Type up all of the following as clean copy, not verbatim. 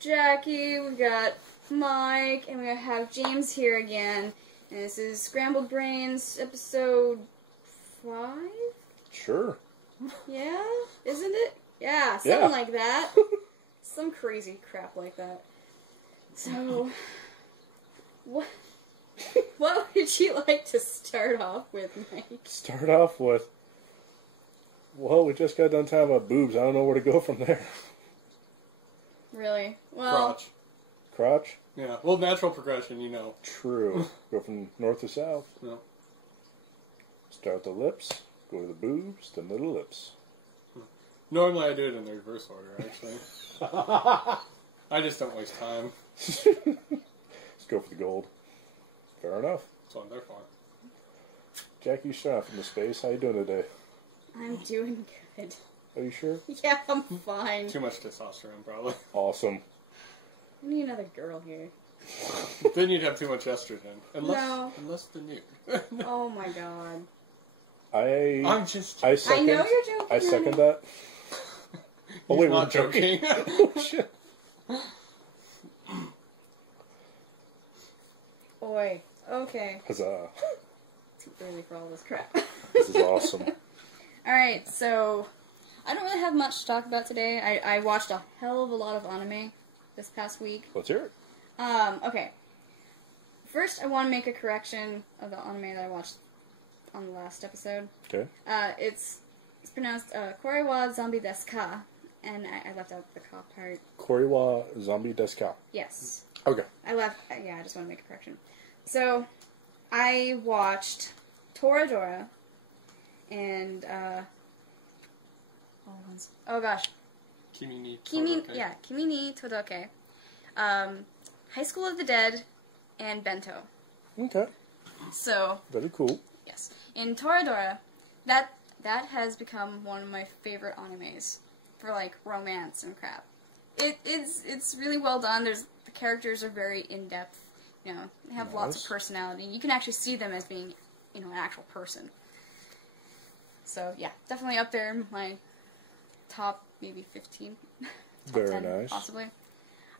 Jackie, we've got Mike, and we have James here again. And this is Scrambled Brains, episode 5? Sure. Yeah? Isn't it? Yeah, something like that. Some crazy crap like that. So, what would you like to start off with, Mike? Start off with, well, we just got done talking about boobs. I don't know where to go from there. Really? Well... Crotch? Yeah. Well, natural progression, you know. True. Go from north to south. Yeah. Start with the lips, go to the boobs, then to the lips. Normally I do it in the reverse order, actually. I just don't waste time. Let's go for the gold. Fair enough. That's what I'm there for. Jackie, you start off in the space. How you doing today? I'm doing good. Are you sure? Yeah, I'm fine. Too much testosterone, probably. Awesome. I need another girl here. Then you'd have too much estrogen. Unless the new. Oh my god. I'm just... I second, I know you're joking. I second that. Oh, wait, not we're joking. Oh, shit. Boy. Okay. Huzzah. Too early for all this crap. This is awesome. Alright, so... I don't really have much to talk about today. I watched a hell of a lot of anime this past week. Let's hear it. Okay. First, I want to make a correction of the anime that I watched on the last episode. Okay. It's pronounced Kore wa Zombie desu ka, and I left out the ka part. Kore wa Zombie desu ka? Yes. Okay. I just want to make a correction. So, I watched Toradora, and, oh gosh. Kimi ni Todoke. High School of the Dead, and Bento. Okay. So... Very cool. Yes. In Toradora, that has become one of my favorite animes for, like, romance and crap. It's really well done. The characters are very in-depth. You know, they have lots of personality. You can actually see them as being, you know, an actual person. So, yeah, definitely up there in my top, maybe 15. Top Very 10, nice. possibly.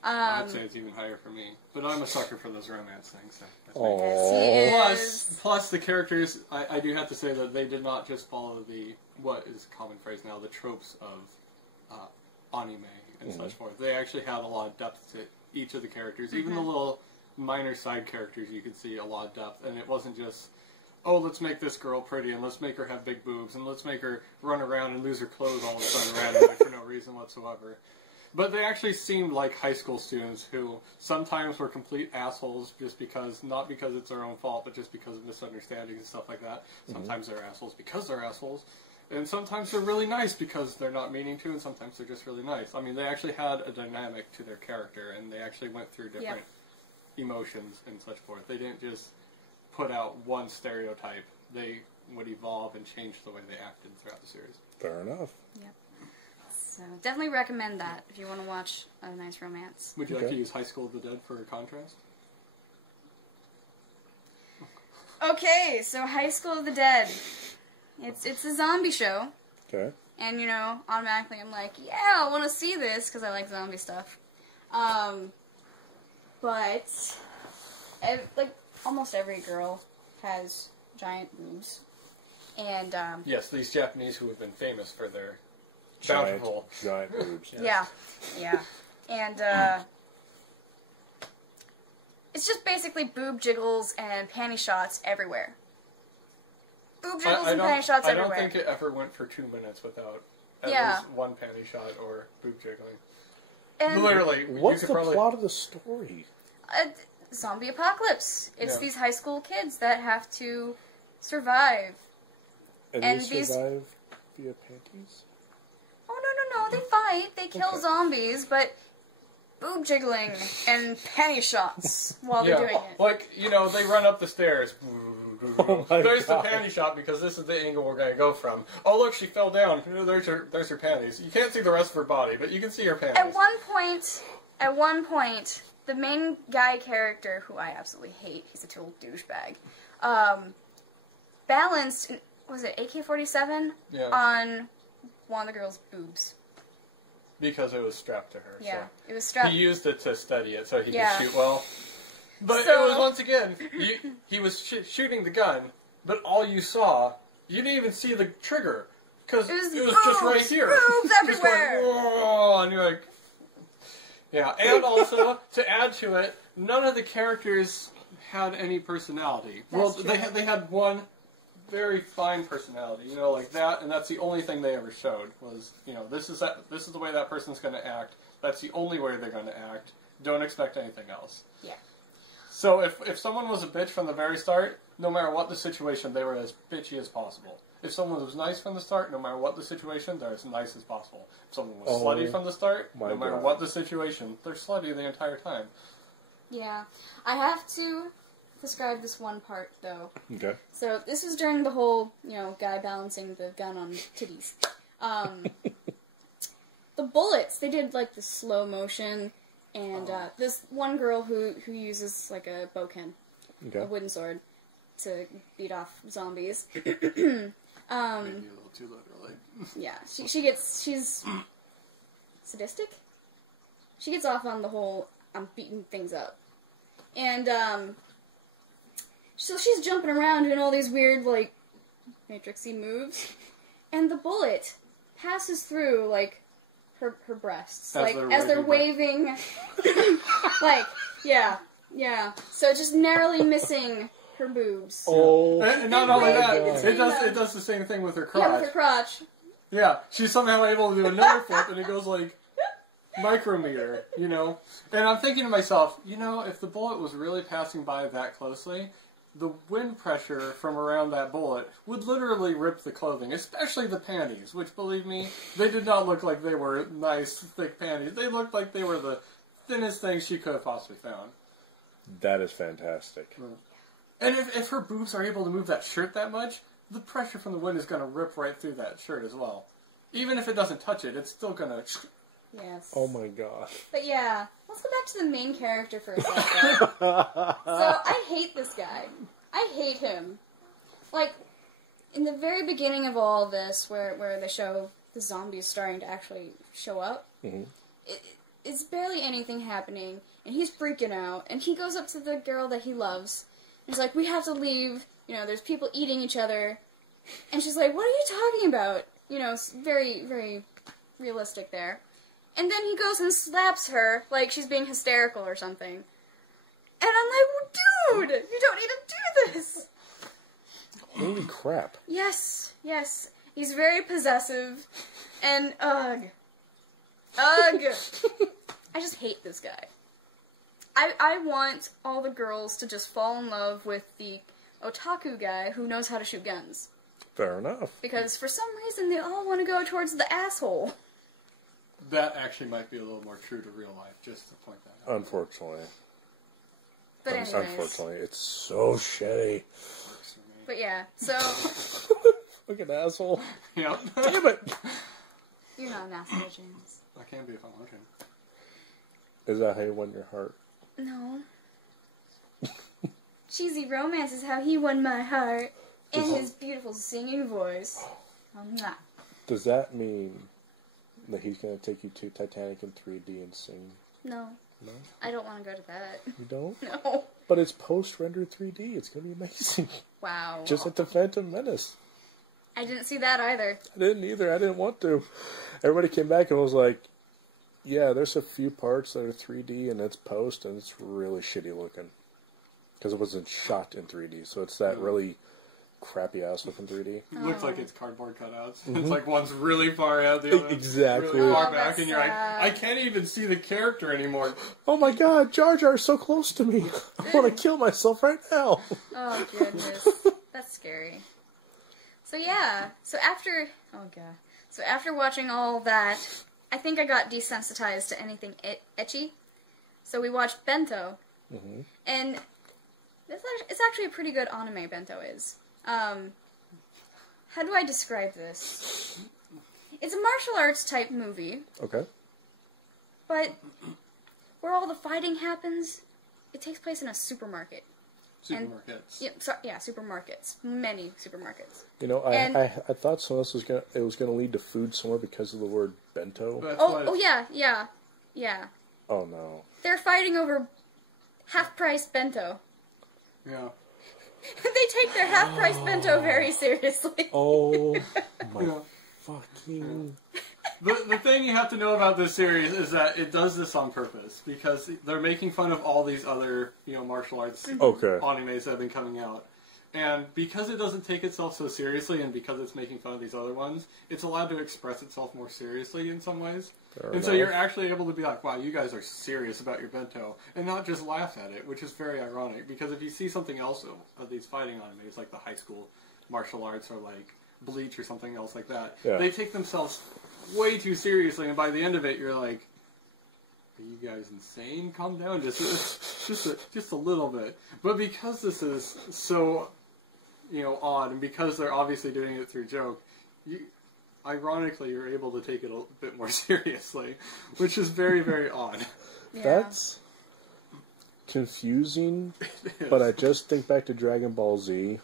I'd say it's even higher for me. But I'm a sucker for those romance things. So plus, the characters, I do have to say that they did not just follow what is a common phrase now, the tropes of anime and such forth. They actually had a lot of depth to each of the characters. Even the little minor side characters, you could see a lot of depth. And it wasn't just, oh, let's make this girl pretty, and let's make her have big boobs, and let's make her run around and lose her clothes all of a sudden randomly for no reason whatsoever. But they actually seemed like high school students who sometimes were complete assholes just because, not because it's their own fault, but just because of misunderstandings and stuff like that. Sometimes they're assholes because they're assholes. And sometimes they're really nice because they're not meaning to, and sometimes they're just really nice. I mean, they actually had a dynamic to their character, and they actually went through different emotions and such forth. They didn't just put out one stereotype. They would evolve and change the way they acted throughout the series. Fair enough. Yep. So, definitely recommend that if you want to watch a nice romance. Would you like to use High School of the Dead for a contrast? Okay, so High School of the Dead. It's a zombie show. Okay. And, you know, automatically I'm like, yeah, I want to see this because I like zombie stuff. But, like, almost every girl has giant boobs. And, yes, these Japanese who have been famous for their giant boobs. Yes. Yeah. And, it's just basically boob jiggles and panty shots everywhere. Boob jiggles and panty shots everywhere. I don't think it ever went for 2 minutes without at least one panty shot or boob jiggling. And literally, what's the plot of the story? Zombie apocalypse. It's these high school kids that have to survive. And they survive via panties? Oh, no, they fight. They kill zombies, but boob jiggling and panty shots while they're doing it. Like, you know, they run up the stairs. Oh there's the panty shot because this is the angle we're going to go from. Oh, look, she fell down. There's her panties. You can't see the rest of her body, but you can see her panties. At one point, the main guy character, who I absolutely hate, he's a total douchebag, balanced, was it AK-47? Yeah. On one of the girl's boobs. because it was strapped to her. Yeah, So. it was strapped. He used it to steady it so he Yeah. could shoot well. But So- it was, once again, he was shooting the gun, but all you saw, you didn't even see the trigger. Because it was just right here. Boobs Just everywhere! going, whoa, and you're like... Yeah, and also, to add to it, none of the characters had any personality. That's well, true. they had one very fine personality, you know, like that, and that's the only thing they ever showed was, you know, this is the way that person's going to act. That's the only way they're going to act. Don't expect anything else. Yeah. So if someone was a bitch from the very start, no matter what the situation, they were as bitchy as possible. If someone was nice from the start, no matter what the situation, they're as nice as possible. If someone was slutty from the start, no matter what the situation, they're slutty the entire time. Yeah. I have to describe this one part, though. Okay. So, this was during the whole, guy balancing the gun on titties. The bullets, they did, like, the slow motion, and this one girl who uses, like, a bowken, a wooden sword, to beat off zombies. Maybe a little too literally. Yeah, she's sadistic? She gets off on the whole, I'm beating things up. And, so she's jumping around doing all these weird, like, Matrixy moves, and the bullet passes through, like, her breasts, as they're waving, like, yeah, so just narrowly missing her boobs. Oh, and not only that, God. it does the same thing with her crotch. Yeah, with her crotch. Yeah, she's somehow able to do another flip, and it goes like micrometer, you know. And I'm thinking to myself, if the bullet was really passing by that closely, the wind pressure from around that bullet would literally rip the clothing, especially the panties, which, believe me, they did not look like they were nice, thick panties. They looked like they were the thinnest things she could have possibly found. that is fantastic. And if her boobs are able to move that shirt that much, the pressure from the wind is going to rip right through that shirt as well. Even if it doesn't touch it, it's still going to... Yes. Oh my god. But yeah, let's go back to the main character for a second. So, I hate this guy. I hate him. Like, in the very beginning of all this, where they show the zombies starting to actually show up, it's barely anything happening, and he's freaking out, and he goes up to the girl that he loves, and he's like, we have to leave, there's people eating each other, and she's like, what are you talking about? It's very, very realistic there. And then he goes and slaps her like she's being hysterical or something. And I'm like, dude, you don't need to do this. Holy crap. Yes. He's very possessive. And, ugh. I just hate this guy. I want all the girls to just fall in love with the otaku guy who knows how to shoot guns. Fair enough. Because for some reason they all want to go towards the asshole. That actually might be a little more true to real life, just to point that out. Unfortunately. But anyways. Unfortunately, it's so shitty. But yeah, so... Fucking asshole. Yep. Damn it! You're not an asshole, James. I can be if I'm looking. Is that how you won your heart? No. Cheesy romance is how he won my heart. And his beautiful singing voice. Mwah. Does that mean that he's going to take you to Titanic in 3D and sing? No. No? I don't want to go to that. You don't? No. But it's post-rendered 3D. It's going to be amazing. Wow. Just like the Phantom Menace. I didn't see that either. I didn't either. I didn't want to. Everybody came back and was like, yeah, there's a few parts that are 3D and it's post and it's really shitty looking. Because it wasn't shot in 3D. So it's that really crappy ass looking 3D. It looks like it's cardboard cutouts. It's like one's really far out, the other Exactly. really far Oh, back, that's and you're like, sad. I can't even see the character anymore. Oh my god, Jar Jar's so close to me. I want to kill myself right now. Oh, goodness. That's scary. So yeah. So after watching all that, I think I got desensitized to anything ecchi. So we watched Bento. And it's actually a pretty good anime, Bento is. How do I describe this? It's a martial arts type movie, Okay. but where all the fighting happens, it takes place in a supermarket. Supermarkets. Supermarkets. Many supermarkets. You know, And- I thought some of this was gonna lead to food somewhere because of the word bento. That's Yeah. Oh no. They're fighting over half-price bento. Yeah. They take their half-price bento very seriously. Oh my Yeah. fucking. The thing you have to know about this series is that it does this on purpose because they're making fun of all these other, martial arts Okay. animes that have been coming out. And because it doesn't take itself so seriously and because it's making fun of these other ones, it's allowed to express itself more seriously in some ways. Fair and so enough. you're actually able to be like, wow, you guys are serious about your bento, and not just laugh at it, which is very ironic. Because if you see something else of these fighting animes, like the high school martial arts or like Bleach or something else like that, Yeah. they take themselves way too seriously, and by the end of it, you're like, are you guys insane? Calm down, just a little bit. But because this is so, odd, and because they're obviously doing it through joke, ironically, you're able to take it a bit more seriously, which is very, very odd. Yeah. That's confusing, but I just think back to Dragon Ball Z,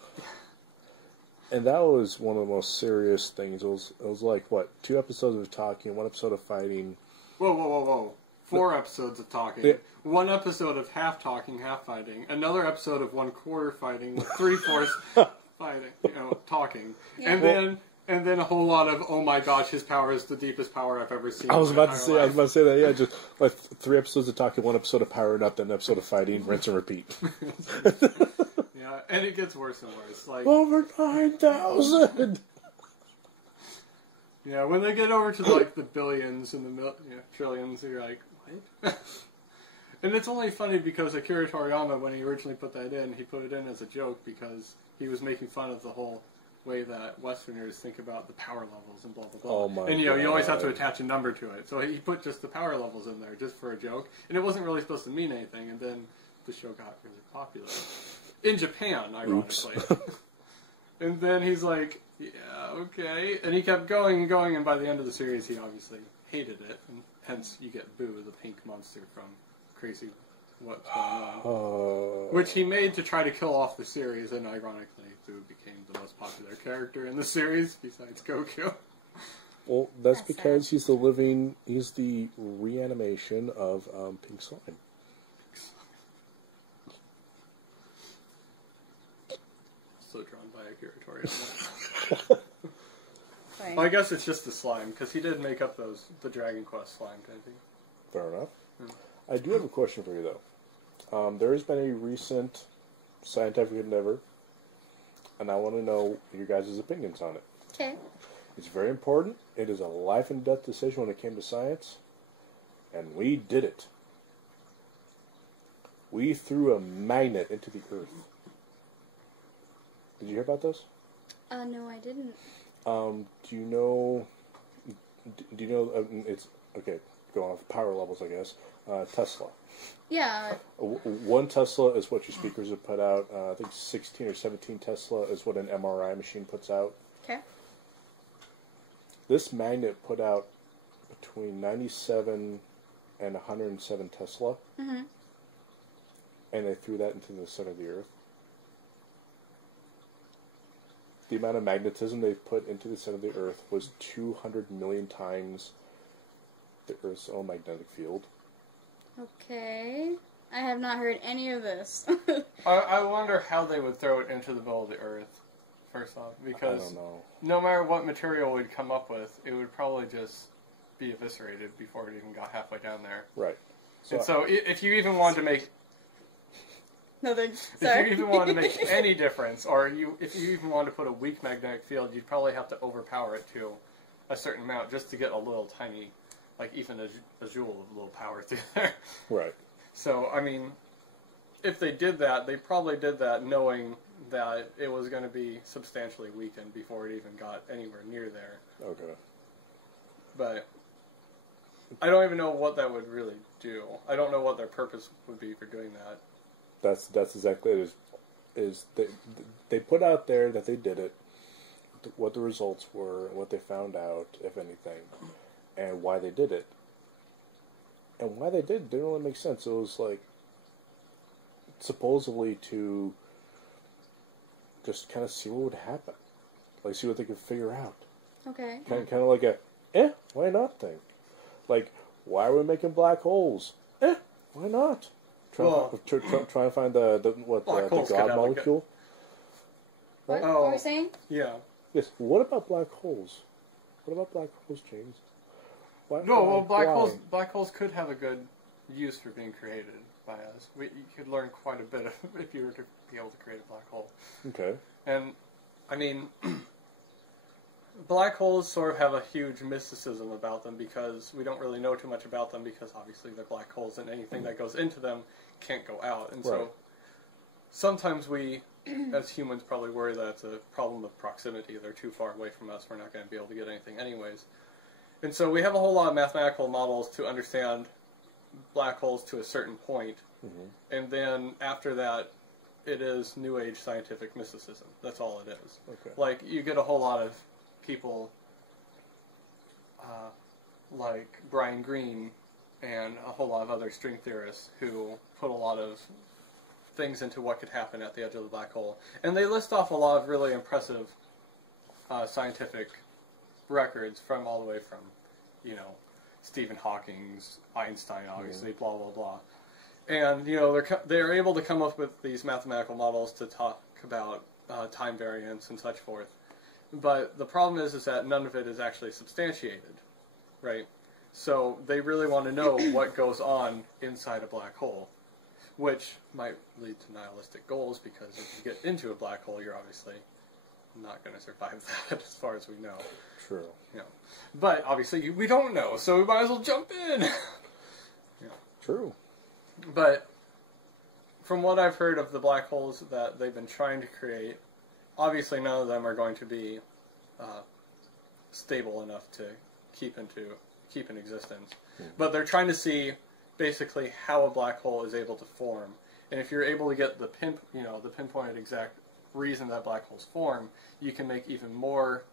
and that was one of the most serious things. It was like, what, 2 episodes of talking, 1 episode of fighting. Whoa. 4 episodes of talking. Yeah. 1 episode of half talking, half fighting. Another episode of 1/4 fighting with 3/4 fighting, talking. Yeah. And then a whole lot of, oh my gosh, his power is the deepest power I've ever seen. I was in my about to entire say life. that. Yeah, just like 3 episodes of talking, 1 episode of powering up, then an episode of fighting, rinse and repeat. Yeah, and it gets worse and worse. Like, Over 9,000. yeah, when they get over to like the billions and the trillions, you're like, what? And it's only funny because Akira Toriyama, when he originally put that in, he put it in as a joke because he was making fun of the whole way that Westerners think about the power levels and blah blah blah. Oh my and you always have to God. attach a number to it. So he put just the power levels in there just for a joke, and it wasn't really supposed to mean anything. And then the show got really popular in Japan, ironically. And then he's like, yeah, okay. And he kept going and going, and by the end of the series, he obviously hated it, and hence you get Boo, the pink monster from Crazy What's Going On. Which he made to try to kill off the series, and ironically, Boo became the most popular character in the series, besides Goku. Well, that's That's because he's the reanimation of Pink Slime. So drawn by Akira Toriyama. Fine. Well, I guess it's just the slime, because he did make up the Dragon Quest slime, didn't he? Fair enough. I do have a question for you, though. There has been a recent scientific endeavor, and I want to know your guys' opinions on it. Okay. It's very important. It is a life and death decision when it came to science, and we did it. We threw a magnet into the Earth. Did you hear about this? No, I didn't. Do you know? It's okay. Going off power levels, I guess. Tesla. Yeah. 1 Tesla is what your speakers have put out. I think 16 or 17 Tesla is what an MRI machine puts out. Okay. This magnet put out between 97 and 107 Tesla. Mm-hmm. And they threw that into the center of the Earth. The amount of magnetism they put into the center of the Earth was 200 million times the Earth's own magnetic field. Okay. I have not heard any of this. I wonder how they would throw it into the middle of the Earth, first off, I because don't know. no matter what material we'd come up with, it would probably just be eviscerated before it even got halfway down there. Right. And so if you even wanted to make Nothing. if Sorry. you even wanted to make any difference, or if you even wanted to put a weak magnetic field, you'd probably have to overpower it to a certain amount just to get a little tiny, like even a joule of little power through there. Right. So, I mean, if they did that, they probably did that knowing that it was going to be substantially weakened before it even got anywhere near there. Okay. But I don't even know what that would really do. I don't know what their purpose would be for doing that. That's exactly it. Is they put out there that they did it, what the results were, what they found out, if anything, and why they did it. And why they did it didn't really make sense. It was like supposedly to just kind of see what would happen. Like, see what they could figure out. Okay. Kind of like a, why not thing. Like, why are we making black holes? Why not? Try to find the holes could God have molecule. What? Oh. What were you saying? Yeah. Yes. What about black holes? What about black holes, James? Black holes could have a good use for being created by us. You could learn quite a bit if you were to be able to create a black hole. Okay. And, I mean, black holes sort of have a huge mysticism about them because we don't really know too much about them because obviously they're black holes and anything that goes into them can't go out. And so sometimes we, as humans, probably worry that it's a problem of proximity. They're too far away from us. We're not going to be able to get anything anyways. And so we have a whole lot of mathematical models to understand black holes to a certain point. And then after that, it is New Age scientific mysticism. That's all it is. Okay. Like, you get a whole lot of people like Brian Greene and a whole lot of other string theorists who put a lot of things into what could happen at the edge of the black hole. And they list off a lot of really impressive scientific records from all the way from, you know, Stephen Hawking's, Einstein, obviously, blah, blah, blah. And, you know, they're able to come up with these mathematical models to talk about time variance and such forth. But the problem is that none of it is actually substantiated, right? So they really want to know what goes on inside a black hole, which might lead to nihilistic goals, because if you get into a black hole, you're obviously not going to survive that, as far as we know. True. You know. But obviously we don't know, so we might as well jump in. Yeah. True. But from what I've heard of the black holes that they've been trying to create, obviously none of them are going to be stable enough to keep in existence. But they're trying to see basically how a black hole is able to form, and if you're able to get the pinpointed exact reason that black holes form, you can make even more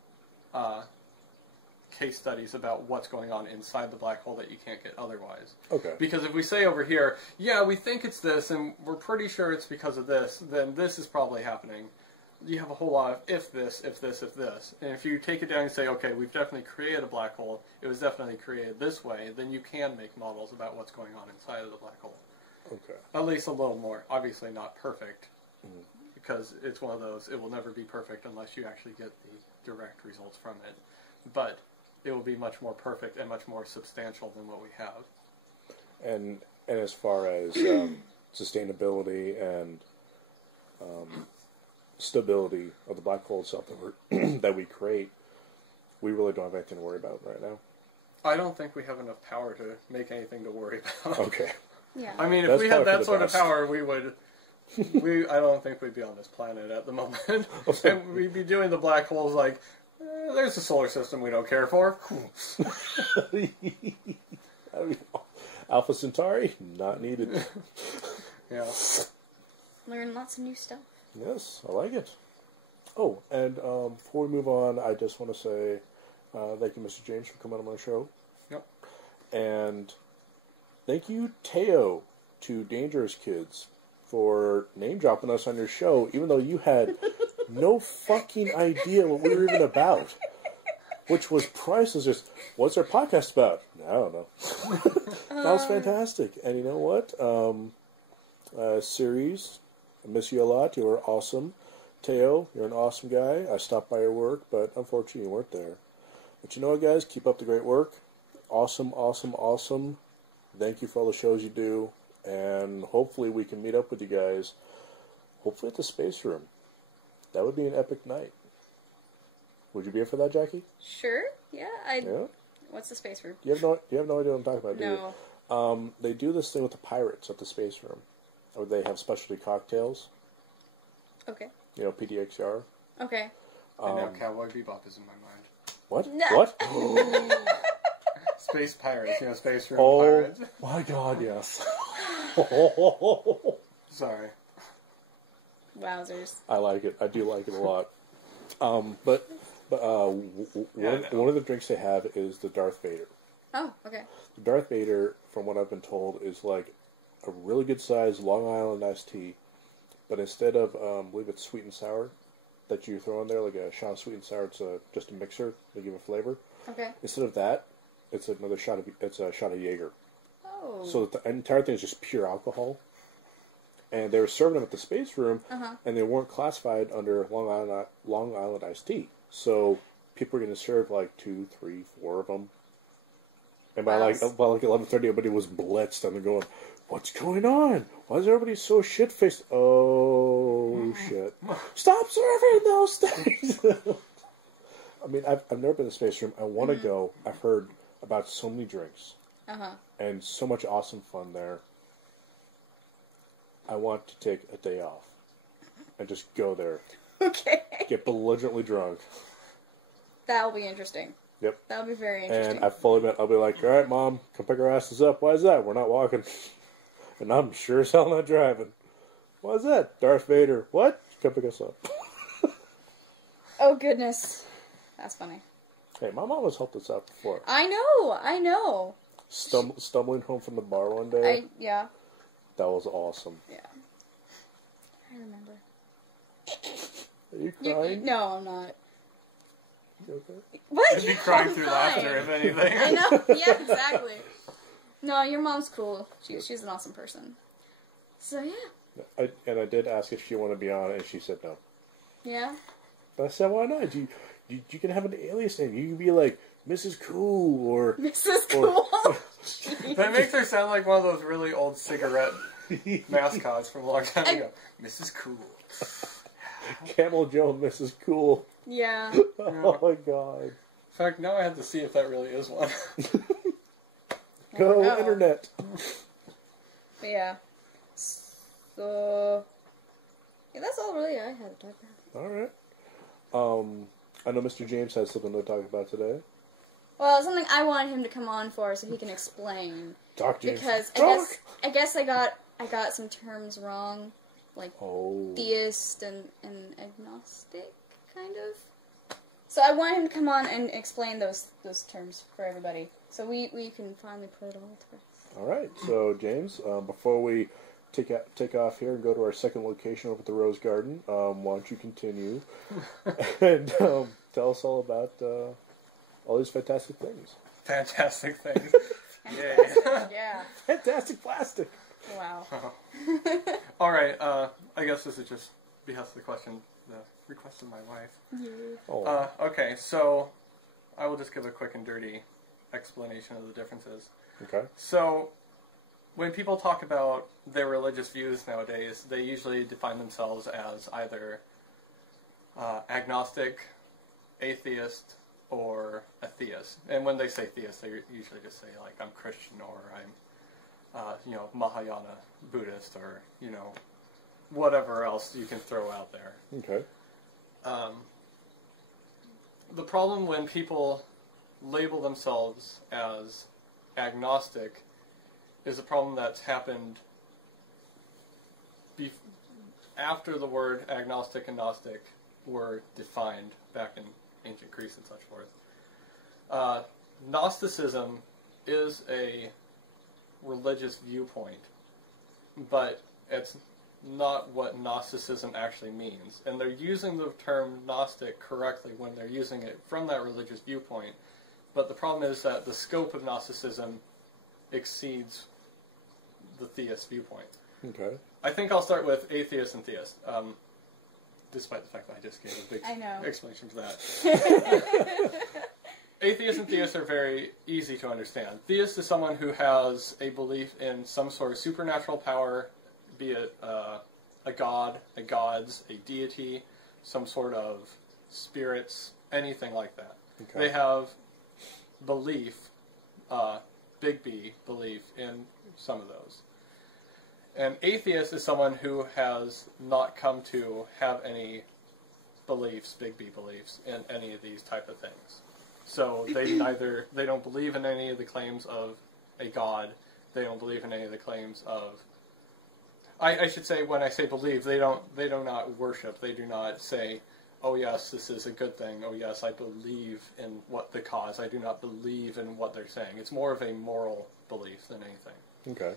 case studies about what's going on inside the black hole that you can't get otherwise. Okay. Because if we say over here, yeah, we think it's this, and we're pretty sure it's because of this, then this is probably happening. You have a whole lot of if this, if this, if this. And if you take it down and say, okay, we've definitely created a black hole, it was definitely created this way, then you can make models about what's going on inside of the black hole. Okay. At least a little more. Obviously not perfect, because it's one of those, it will never be perfect unless you actually get the direct results from it. But it will be much more perfect and much more substantial than what we have. And as far as sustainability and stability of the black hole itself that we create, we really don't have anything to worry about right now. I don't think we have enough power to make anything to worry about. Okay. Yeah. I mean, if we had that sort of power, we would... I don't think we'd be on this planet at the moment. And we'd be doing the black holes like, there's a solar system we don't care for. I mean, Alpha Centauri, not needed. Yeah. Learn lots of new stuff. Yes, I like it. Oh, and before we move on, I just want to say thank you, Mr. James, for coming on my show. Yep. And thank you, Teo, to Dangerous Kids, for name-dropping us on your show, even though you had no fucking idea what we were even about. Which was priceless. Just, what's our podcast about? I don't know. That was fantastic. And you know what? Series, I miss you a lot. You were awesome. Teo, you're an awesome guy. I stopped by your work, but unfortunately you weren't there. But you know what, guys? Keep up the great work. Awesome, awesome, awesome. Thank you for all the shows you do. And hopefully we can meet up with you guys. Hopefully at the Space Room. That would be an epic night. Would you be in for that, Jackie? Sure. Yeah. Yeah? What's the Space Room? You have no idea what I'm talking about, do No. you? They do this thing with the pirates at the Space Room. Where they have specialty cocktails. Okay. You know, PDXR. Okay. And now Cowboy Bebop is in my mind. What? No. What? Space pirates, you know, Space Room Oh pirates. my god, yes. Sorry. Wowzers. I like it. I do like it a lot. But one of the drinks they have is the Darth Vader. Oh, okay. The Darth Vader, from what I've been told, is like a really good size Long Island iced tea. But instead of, I believe it's sweet and sour, that you throw in there, like a shot of sweet and sour. It's just a mixer to give a flavor. Okay. Instead of that, it's another shot of Jaeger. Oh. So the entire thing is just pure alcohol. And they were serving them at the Space Room, and they weren't classified under Long Island iced tea. So people were going to serve like 2, 3, 4 of them. And by like 11:30, everybody was blitzed, and they're going, "What's going on? Why is everybody so shit-faced?" Oh shit! Stop serving those things. I mean, I've never been to the Space Room. I want to go. I've heard about so many drinks and so much awesome fun there. I want to take a day off and just go there. Okay. Get belligerently drunk. That'll be interesting. Yep. That'll be very interesting. And I fully admit, I'll be like, "All right, Mom, come pick our asses up." "Why is that?" "We're not walking." "And I'm sure as hell not driving." "Why is that?" "Darth Vader." "What?" "Come pick us up." Oh, goodness. That's funny. Hey, my mom has helped us out before. I know. Stumbling home from the bar one day. Yeah. That was awesome. Yeah. I remember. Are you crying? No, I'm not. You okay? What? I'd be crying through laughter, if anything. I know. Yeah, exactly. No, your mom's cool. She's an awesome person. So, yeah. I did ask if she wanted to be on it, and she said no. Yeah? But I said, why not? You can have an alias name. You can be like Mrs. Cool or... Mrs. Cool. That makes her sound like one of those really old cigarette mascots from a long time ago. Mrs. Cool. Camel Joe and Mrs. Cool. Yeah. Oh my god. In fact, now I have to see if that really is one. Go internet. But yeah. So... Yeah, that's all really I had to talk about. Alright. I know Mr. James has something to talk about today. Well, something I wanted him to come on for so he can explain. Talk, James. Because Talk! I guess I got some terms wrong. Like theist and agnostic, kind of. So I wanted him to come on and explain those terms for everybody. So we can finally put it all to rest. Alright, so James, before we take off here and go to our second location over at the Rose Garden, why don't you continue and tell us all about all these fantastic things. Fantastic things. Yay. Yeah. Fantastic plastic. Wow. Alright, I guess this is just behest of the question, the request of my wife. Yeah. Okay, so I will just give a quick and dirty explanation of the differences. Okay. So, when people talk about their religious views nowadays, they usually define themselves as either agnostic, atheist, or a theist. And when they say theist, they usually just say, like, I'm Christian, or I'm, Mahayana Buddhist, or, whatever else you can throw out there. Okay. The problem when people label themselves as agnostic is a problem that's happened after the word agnostic and gnostic were defined back in ancient Greece and such forth. Gnosticism is a religious viewpoint, but it's not what Gnosticism actually means. And they're using the term Gnostic correctly when they're using it from that religious viewpoint, but the problem is that the scope of Gnosticism exceeds the theist viewpoint. Okay. I think I'll start with atheist and theist, despite the fact that I just gave a big explanation for that. Atheist and theist are very easy to understand. Theist is someone who has a belief in some sort of supernatural power, be it a god, a gods, a deity, some sort of spirits, anything like that. Okay. They have belief, big B, belief in some of those. An atheist is someone who has not come to have any beliefs, big B beliefs, in any of these type of things. So they don't believe in any of the claims of a god. They don't believe in any of the claims of. I should say, when I say believe, they do not worship. They do not say, "Oh yes, this is a good thing. Oh yes, I believe in what the cause." I do not believe in what they're saying. It's more of a moral belief than anything. Okay.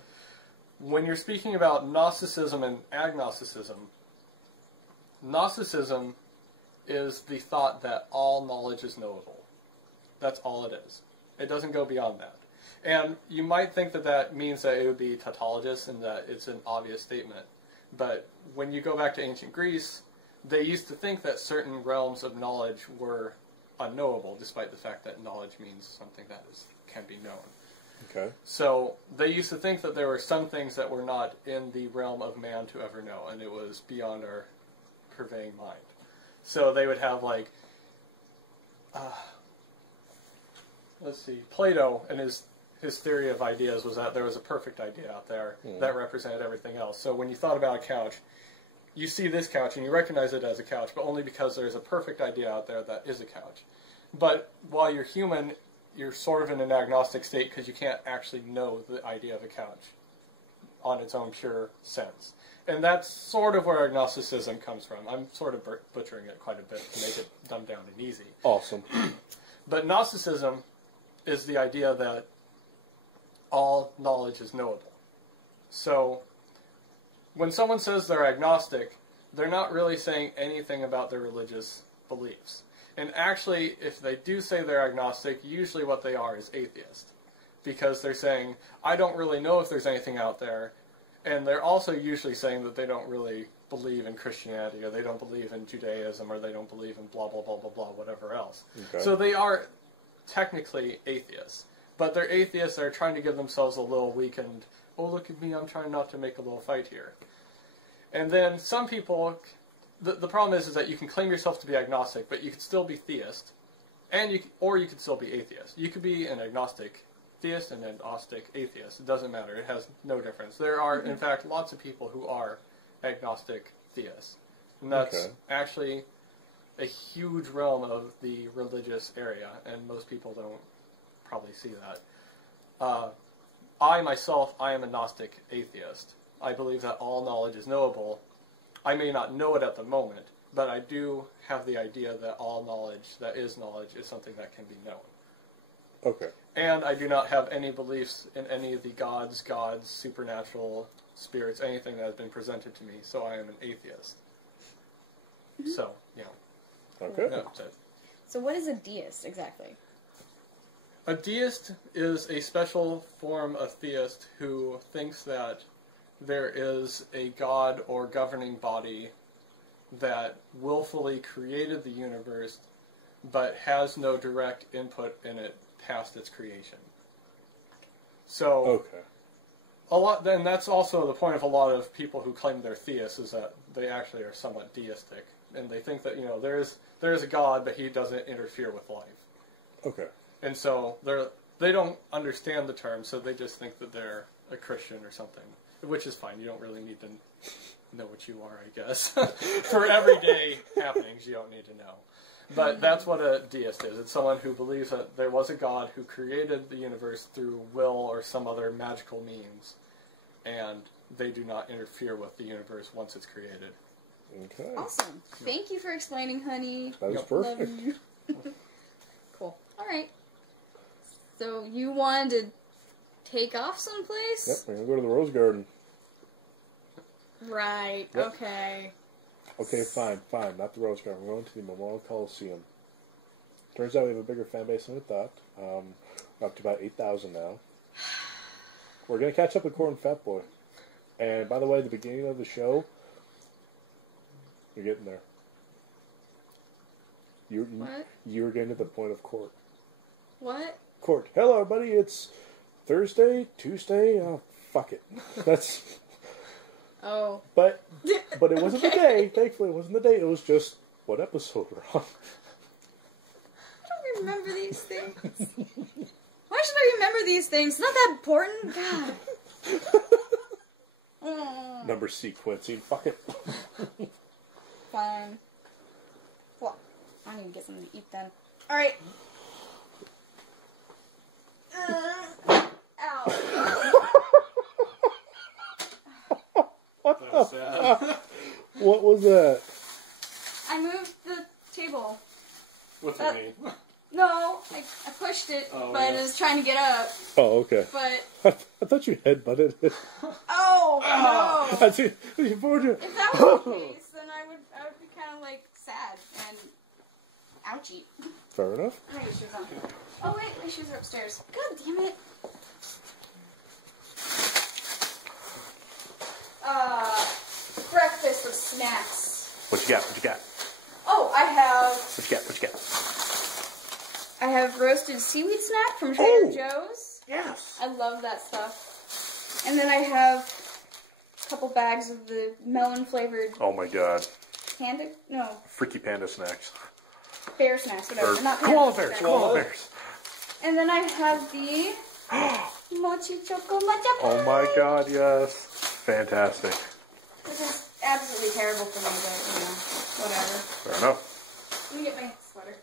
When you're speaking about Gnosticism and agnosticism, Gnosticism is the thought that all knowledge is knowable. That's all it is. It doesn't go beyond that. And you might think that that means that it would be tautologous and that it's an obvious statement. But when you go back to ancient Greece, they used to think that certain realms of knowledge were unknowable, despite the fact that knowledge means something that can be known. Okay. So they used to think that there were some things that were not in the realm of man to ever know, and it was beyond our purveying mind. So they would have, like, let's see, Plato and his theory of ideas was that there was a perfect idea out there that represented everything else. So when you thought about a couch, you see this couch and you recognize it as a couch, but only because there's a perfect idea out there that is a couch. But while you're human, you're sort of in an agnostic state because you can't actually know the idea of a couch on its own pure sense. And that's sort of where agnosticism comes from. I'm sort of butchering it quite a bit to make it dumbed down and easy. Awesome. But Gnosticism is the idea that all knowledge is knowable. So when someone says they're agnostic, they're not really saying anything about their religious beliefs. And actually, if they do say they're agnostic, usually what they are is atheist. Because they're saying, I don't really know if there's anything out there. And they're also usually saying that they don't really believe in Christianity, or they don't believe in Judaism, or they don't believe in blah, blah, blah, blah, blah, whatever else. Okay. So they are technically atheists. But they're atheists that are trying to give themselves a little weakened, oh, look at me, I'm trying not to make a little fight here. And then some people, the problem is that you can claim yourself to be agnostic, but you could still be theist, or you could still be atheist. You could be an agnostic theist and an agnostic atheist. It doesn't matter. It has no difference. There are, in fact, lots of people who are agnostic theists. And that's actually a huge realm of the religious area, and most people don't probably see that. I myself, I am a Gnostic atheist. I believe that all knowledge is knowable. I may not know it at the moment, but I do have the idea that all knowledge that is knowledge is something that can be known. Okay. And I do not have any beliefs in any of the gods, supernatural spirits, anything that has been presented to me, so I am an atheist. So, yeah. Okay. That's it. So what is a deist, exactly? A deist is a special form of theist who thinks that there is a god or governing body that willfully created the universe but has no direct input in it past its creation. So, then that's also the point of a lot of people who claim they're theists, is that they actually are somewhat deistic. And they think that, there is a god, but he doesn't interfere with life. Okay. And so they don't understand the term, so they just think that they're a Christian or something, which is fine. You don't really need to know what you are, I guess. For everyday happenings, you don't need to know. But that's what a deist is. It's someone who believes that there was a god who created the universe through will or some other magical means, and they do not interfere with the universe once it's created. Okay. Awesome. Thank you for explaining, honey. That was Love perfect. you. Cool. All right. So you wanted to take off someplace? Yep, we're going to go to the Rose Garden. Right. Yep. Okay. Okay, fine. Not the Rose Garden. We're going to the Memorial Coliseum. Turns out we have a bigger fan base than we thought. We're up to about 8,000 now. We're going to catch up with Court and Fat Boy. And by the way, the beginning of the show, you're getting there. You're getting to the point of Court. What? Court. Hello, everybody. It's Thursday, Tuesday. Oh, fuck it. That's. Oh. But it wasn't the day. Thankfully, it wasn't the day. It was just what episode we're on. I don't remember these things. Why should I remember these things? It's not that important. God. Number sequencing. Fuck it. Fine. Well, I need to get something to eat then. Alright. Ow. What That was sad. What was that? I moved the table. With your knee. No, I pushed it, but it was trying to get up. Oh, okay. But I thought you headbutted it. oh no! I see. You poured it. If that was the case, then I would be kind of like sad, and Ouchie. Fair enough. I got shoes on. Oh wait, my shoes are upstairs. God damn it. Breakfast of snacks. What you got? What you got? Oh, I have... What you got? What you got? I have roasted seaweed snack from Trader Joe's. Yes. I love that stuff. And then I have a couple bags of the melon-flavored... Oh my god. Panda? No. Freaky panda snacks. Bear snacks, whatever. Or Not koala panda bears. snacks. Koala bears. And then I have the... Mochi Choco Matcha Oh my Pie. god, yes. Fantastic. This is absolutely terrible for me, but, you know, whatever. Fair enough. Let me get my sweater.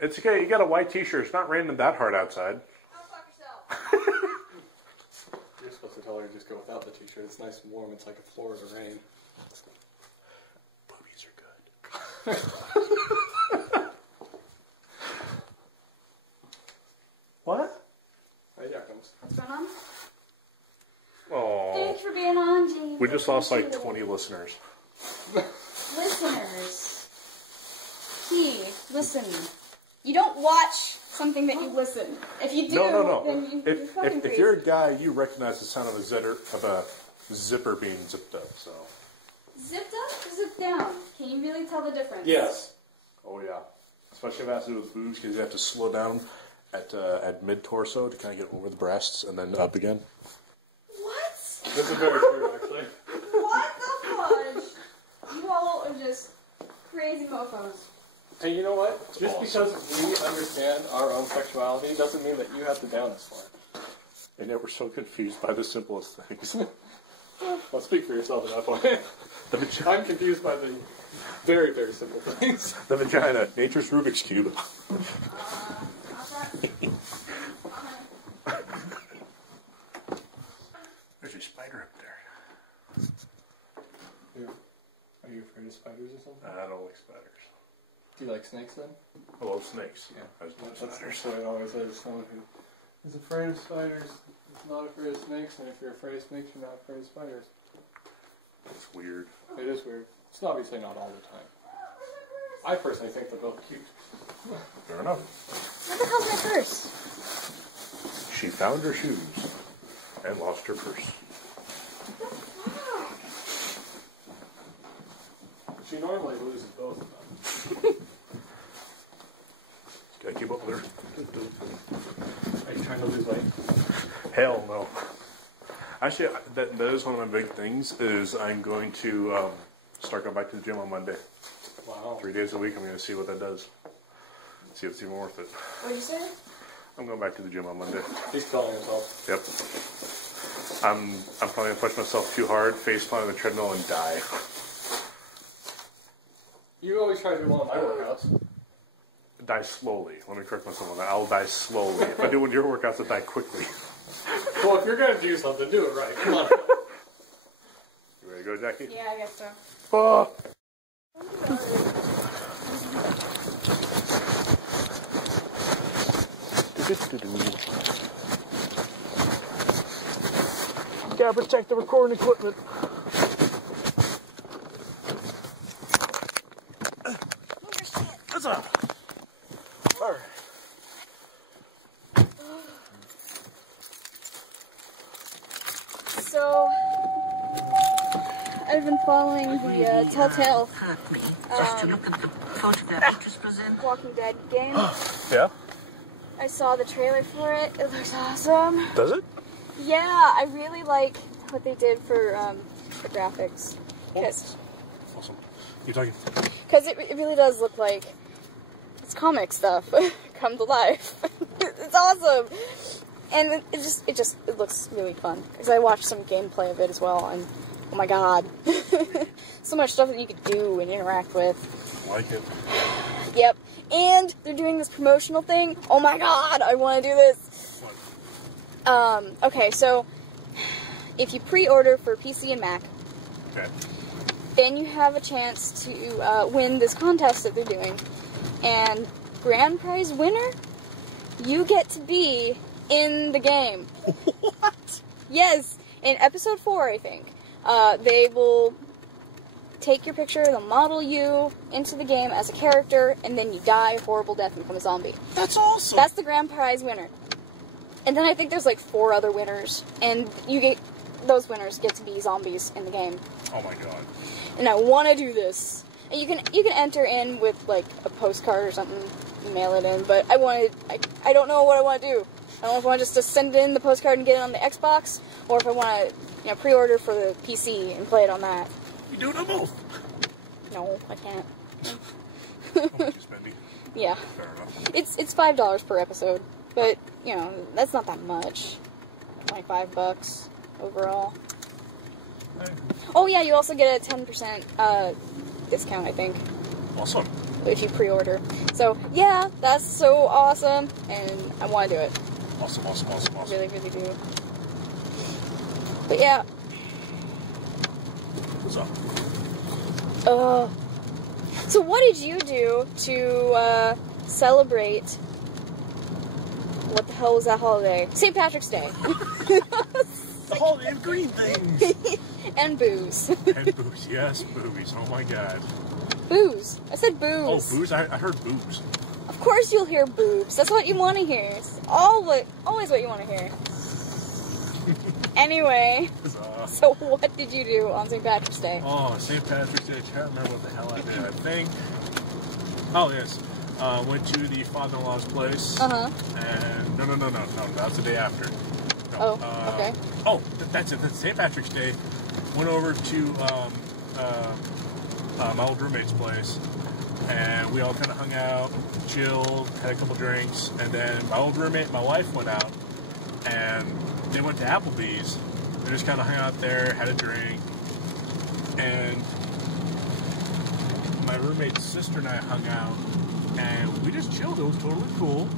It's okay, you got a white t-shirt. It's not raining that hard outside. Oh, fuck yourself. You're supposed to tell her to just go without the t-shirt. It's nice and warm. It's like a Florida rain. Boobies are good. What? Hey, there it comes. What's going on? Oh, Thanks for being on, James. we just lost like Appreciate 20 listeners. it. Listeners. Listen. You don't watch something that you listen. If you do, No. then you're fucking If crazy. you're a guy, you recognize the sound of a zipper being zipped up. So. Zipped up or zipped down? Can you really tell the difference? Yes. Oh yeah. Especially if it has to do with boobs, because you have to slow down at mid torso to kind of get over the breasts and then up again. What? This is very true, actually. What the fudge? You all are just crazy mofos. Hey, you know what? Just because we understand our own sexuality doesn't mean that you have to down us for it. And yet we're so confused by the simplest things. Well, speak for yourself at that point. I'm confused by the very, very simple things. The vagina, nature's Rubik's Cube. There's a spider up there. Are you afraid of spiders or something? I don't like spiders. Do you like snakes then? I love snakes. Yeah. I just love That's spiders. what I always say to someone who is afraid of spiders, is not afraid of snakes, and if you're afraid of snakes, you're not afraid of spiders. It's weird. It is weird. It's obviously not all the time. I personally think they're both cute. Fair enough. What the hell's my purse? She found her shoes and lost her purse. She normally loses both of them. Gotta keep up with her. Are you trying to lose weight? Hell no. Actually, that is one of my big things. Is I'm going to start going back to the gym on Monday. Wow. 3 days a week. I'm going to see what that does. See if it's even worth it. What'd you say? I'm going back to the gym on Monday. He's killing himself. Yep. I'm probably going to push myself too hard, face plant on the treadmill, and die. You always try to do one of my workouts. Die slowly. Let me correct myself on that. I'll die slowly. If I do one of your workouts, I'll die quickly. Well, if you're going to do something, do it right. Come on. You ready to go, Jackie? Yeah, I guess so. Oh. Gotta protect the recording equipment. What's up? Alright. So, I've been following the Telltale hurt me just to look at the photograph it was presented. Walking Dead game. Yeah? I saw the trailer for it. It looks awesome. Does it? Yeah, I really like what they did for graphics. Awesome. You talking? Because it really does look like it's comic stuff come to life. It's awesome. And it looks really fun. Because I watched some gameplay of it as well, and oh my god. So much stuff that you could do and interact with. Like it. Yep. And they're doing this promotional thing. Oh my god, I want to do this. Okay, so if you pre-order for PC and Mac, Okay. then you have a chance to win this contest that they're doing. And grand prize winner, you get to be in the game. What? Yes, in episode 4, I think. They will take your picture, they'll model you into the game as a character, and then you die a horrible death and become a zombie. That's awesome. That's the grand prize winner. And then I think there's like 4 other winners, and those winners get to be zombies in the game. Oh my god. And I want to do this. And you can enter in with like a postcard or something, mail it in. But I don't know what I want to do. I don't know if I want just to send in the postcard and get it on the Xbox, or if I want to, pre-order for the PC and play it on that. You do them both. No, I can't. How much you spending? Yeah. Fair enough. It's $5 per episode, but that's not that much. $25 overall. Hey. Oh yeah, you also get a 10% discount, I think, Awesome. if you pre-order. So yeah, that's so awesome, and I want to do it. Awesome. I really, really do. But yeah. What's up? So what did you do to celebrate? What the hell was that holiday? St. Patrick's Day. The holiday of green things. And booze. And booze, yes, boobies. Oh my god. Booze. I said booze. Oh, booze? I heard boobs. Of course you'll hear boobs. That's what you want to hear. It's always what you want to hear. Anyway, so what did you do on St. Patrick's Day? Oh, St. Patrick's Day. I can't remember what the hell I did. I think. Oh, yes. Went to the father-in-law's place. Uh-huh. And no. That's the day after. No, okay. Oh, that's it. That's St. Patrick's Day. Went over to my old roommate's place, and we all kind of hung out, chilled, had a couple drinks, and then my old roommate and my wife went out, and they went to Applebee's. They just kind of hung out there, had a drink, and my roommate's sister and I hung out, and we just chilled. It was totally cool.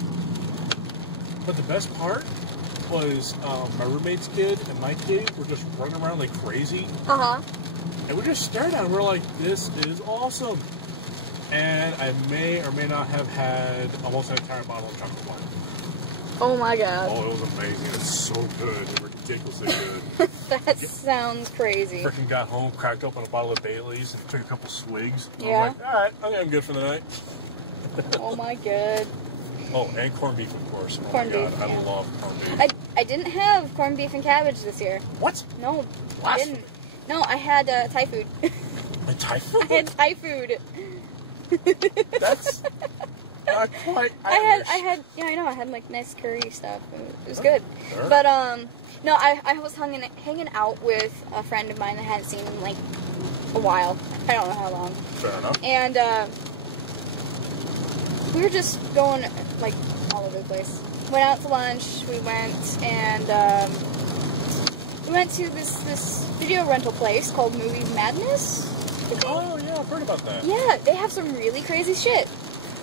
But the best part was my roommate's kid and my kid were just running around like crazy. Uh-huh. And we just stared at it. We're like, this is awesome. And I may or may not have had almost an entire bottle of chocolate wine. Oh my god. Oh, it was amazing. It's so good. It's ridiculously good. That sounds crazy. Freaking got home, cracked open a bottle of Bailey's, and took a couple swigs. Yeah. I'm like, alright, I think I'm good for the night. Oh my god. Oh, and corned beef, of course. Oh Corned my god, beef, I yeah. love corned beef. I didn't have corned beef and cabbage this year. What? No, I Blasphemy. didn't. No, I had Thai food. A Thai food? I had Thai food. That's not quite Irish. I had like nice curry stuff. It was good. Sure. But no, I was hanging out with a friend of mine that I hadn't seen in like a while. I don't know how long. Fair enough. And we were just going like all over the place. Went out to lunch. We went and we went to this video rental place called Movie Madness. Oh yeah, I've heard about that. Yeah, they have some really crazy shit.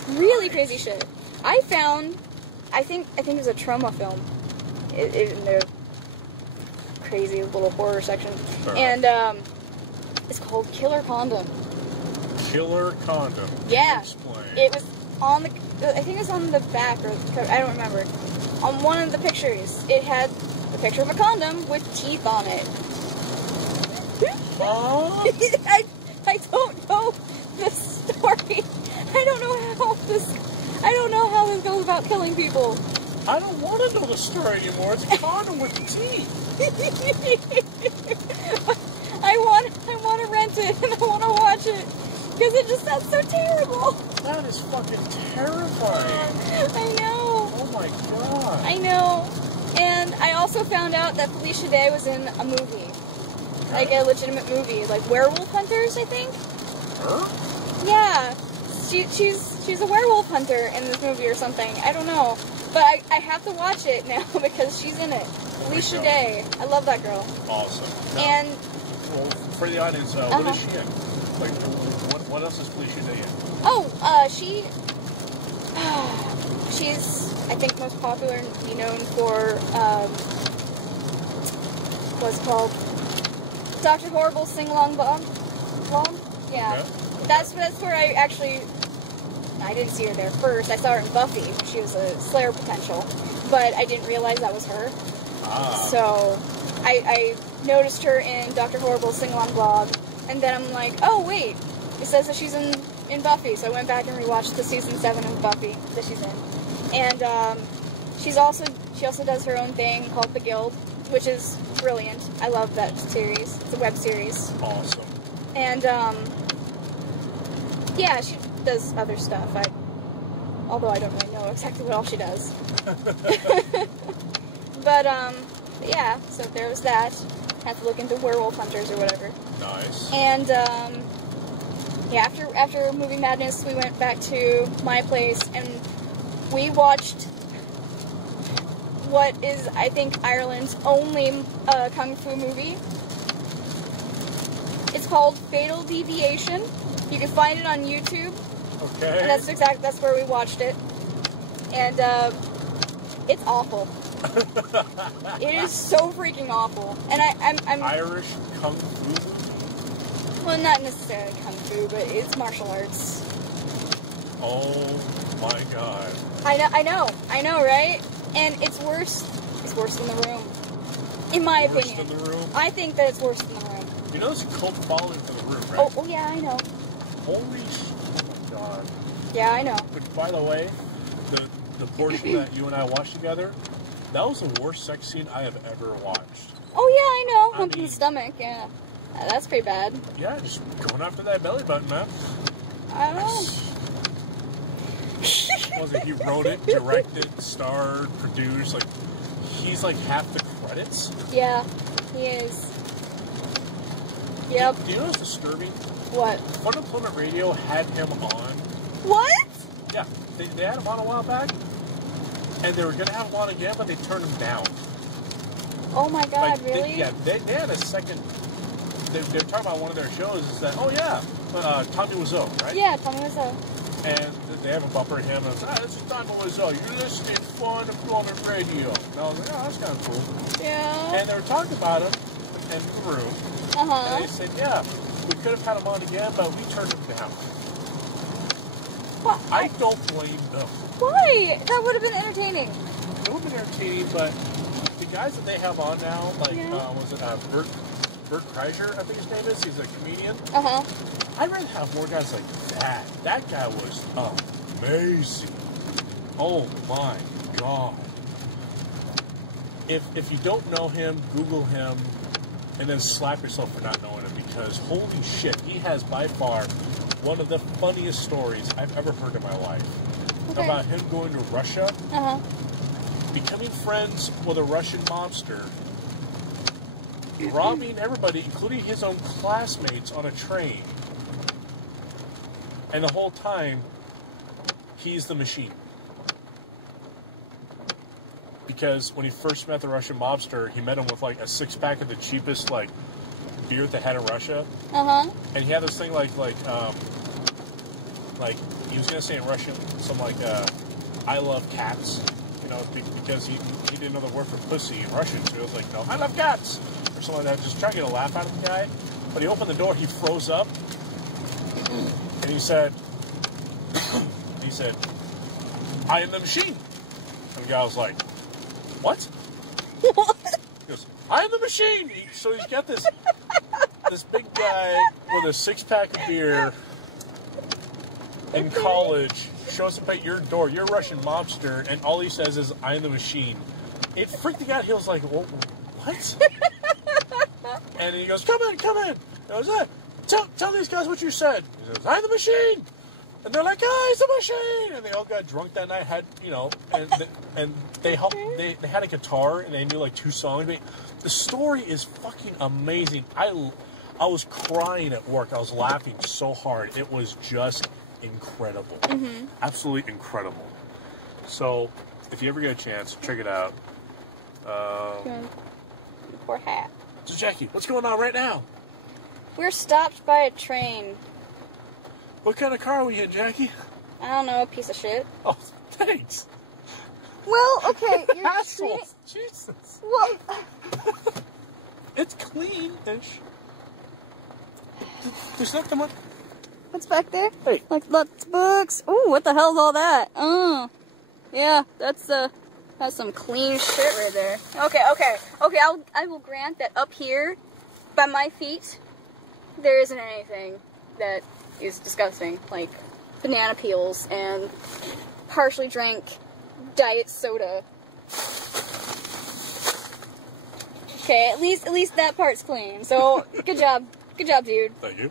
Really crazy shit. I think it was a trauma film in their crazy little horror section. Fair And it's called Killer Condom. Killer Condom. Yeah. Explain. It was on the, I think it was on the back, or I don't remember. On one of the pictures, it had the picture of a condom with teeth on it. I don't know the story. I don't know how this goes about killing people. I don't want to know the story anymore. It's a condom with teeth. I want to rent it and I want to watch it because it just sounds so terrible. That is fucking terrifying. I know. Oh my god. I know. And I also found out that Felicia Day was in a movie. Like a legitimate movie. Like Werewolf Hunters, I think. Her? Yeah. She's a werewolf hunter in this movie or something. I don't know. But I have to watch it now because she's in it. Felicia Day. I love that girl. Awesome. Now, And well, for the audience, what is she in? Like, what else is Felicia Day in? she's, I think, most popular and be known for, what's it called? Dr. Horrible's Sing-Along Blog? Yeah. Okay. That's where I didn't see her there first. I saw her in Buffy. She was a Slayer potential. But I didn't realize that was her. Ah. So, I noticed her in Dr. Horrible's Sing-Along Blog, and then I'm like, oh wait, it says that she's in Buffy, so I went back and rewatched the season 7 of Buffy that she's in. And she also does her own thing called The Guild, which is brilliant. I love that series. It's a web series. Awesome. And yeah, she does other stuff. Although I don't really know exactly what all she does. But yeah, so there was that. Had to look into Werewolf Hunters or whatever. Nice. And yeah, after Movie Madness, we went back to my place and we watched what is, I think, Ireland's only kung fu movie. It's called Fatal Deviation. You can find it on YouTube. Okay. And that's where we watched it. And it's awful. It is so freaking awful. And I'm Irish kung fu? well, not necessarily kung fu, but it's martial arts. Oh my god. I know, right? And it's worse than The Room. In my opinion. Worse than The Room? I think that it's worse than The Room. You know there's a cult following for The Room, right? Oh yeah, I know. Holy sh... Oh my god. Yeah, I know. Which, by the way, the portion that you and I watched together, that was the worst sex scene I have ever watched. Oh yeah, I know. I Humping mean- the stomach, yeah. That's pretty bad. Yeah, just going after that belly button, man. I don't know. Was it he wrote it, directed, starred, produced, like he's like half the credits? Yeah, he is. Yep. Do you know what's disturbing? What? Unemployment Radio had him on. What? Yeah, they had him on a while back, and they were gonna have him on again, but they turned him down. Oh my god, Like, really? They had a second. They were talking about one of their shows. Is that Tommy Wiseau, right? Yeah, Tommy Wiseau. And they have a bumper to him, and it's, this is Tommy Wiseau. You're listening to Unemployment Radio. And I was like, oh, that's kind of cool. Yeah. And they were talking about him in the room, Uh-huh. and they said, yeah, we could have had him on again, but we turned him down. What? I don't blame them. Why? That would have been entertaining. It would have been entertaining, but the guys that they have on now, like, Yeah. was it Bert Kreischer, I think his name is? He's a comedian. Uh-huh. I'd rather have more guys like that. That guy was amazing. Oh my god. If you don't know him, Google him, and then slap yourself for not knowing him, because holy shit, he has by far one of the funniest stories I've ever heard in my life. Okay. About him going to Russia, Uh-huh. becoming friends with a Russian mobster, robbing everybody, including his own classmates, on a train. And the whole time, he's the machine. Because when he first met the Russian mobster, he met him with like a 6-pack of the cheapest like beer they had in Russia, Uh-huh. and he had this thing like he was gonna say in Russian some like I love cats, you know, because he didn't know the word for pussy in Russian, so he was like, no, I love cats or something like that, just trying to get a laugh out of the guy. But he opened the door, he froze up, and he said, I am the machine. And the guy was like, what? What? He goes, I am the machine. So he's got this big guy with a 6-pack of beer in college, shows up at your door, you're a Russian mobster, and all he says is, I am the machine. It freaked the guy out. He was like, what? And he goes, come in. And I was like, tell these guys what you said. He says, I'm the machine. And they're like, oh, he's the machine. And they all got drunk that night, had, you know, and they helped, they had a guitar, and they knew like 2 songs. I mean, the story is fucking amazing. I was crying at work. I was laughing so hard. It was just incredible. Mm-hmm. Absolutely incredible. So, if you ever get a chance, check it out. Poor hat. So, Jackie, what's going on right now? We're stopped by a train. What kind of car are we in, Jackie? I don't know, a piece of shit. Oh, thanks. Well, okay, you're Assholes. Jesus. Well, It's clean-ish. There's nothing much. what's back there? Hey. Like lots of books. Ooh, what the hell's all that? Yeah, that's some clean shit right there. Okay. I will grant that up here, by my feet, there isn't anything that is disgusting, like banana peels and partially drank diet soda. Okay, at least that part's clean. So good job, dude. Thank you.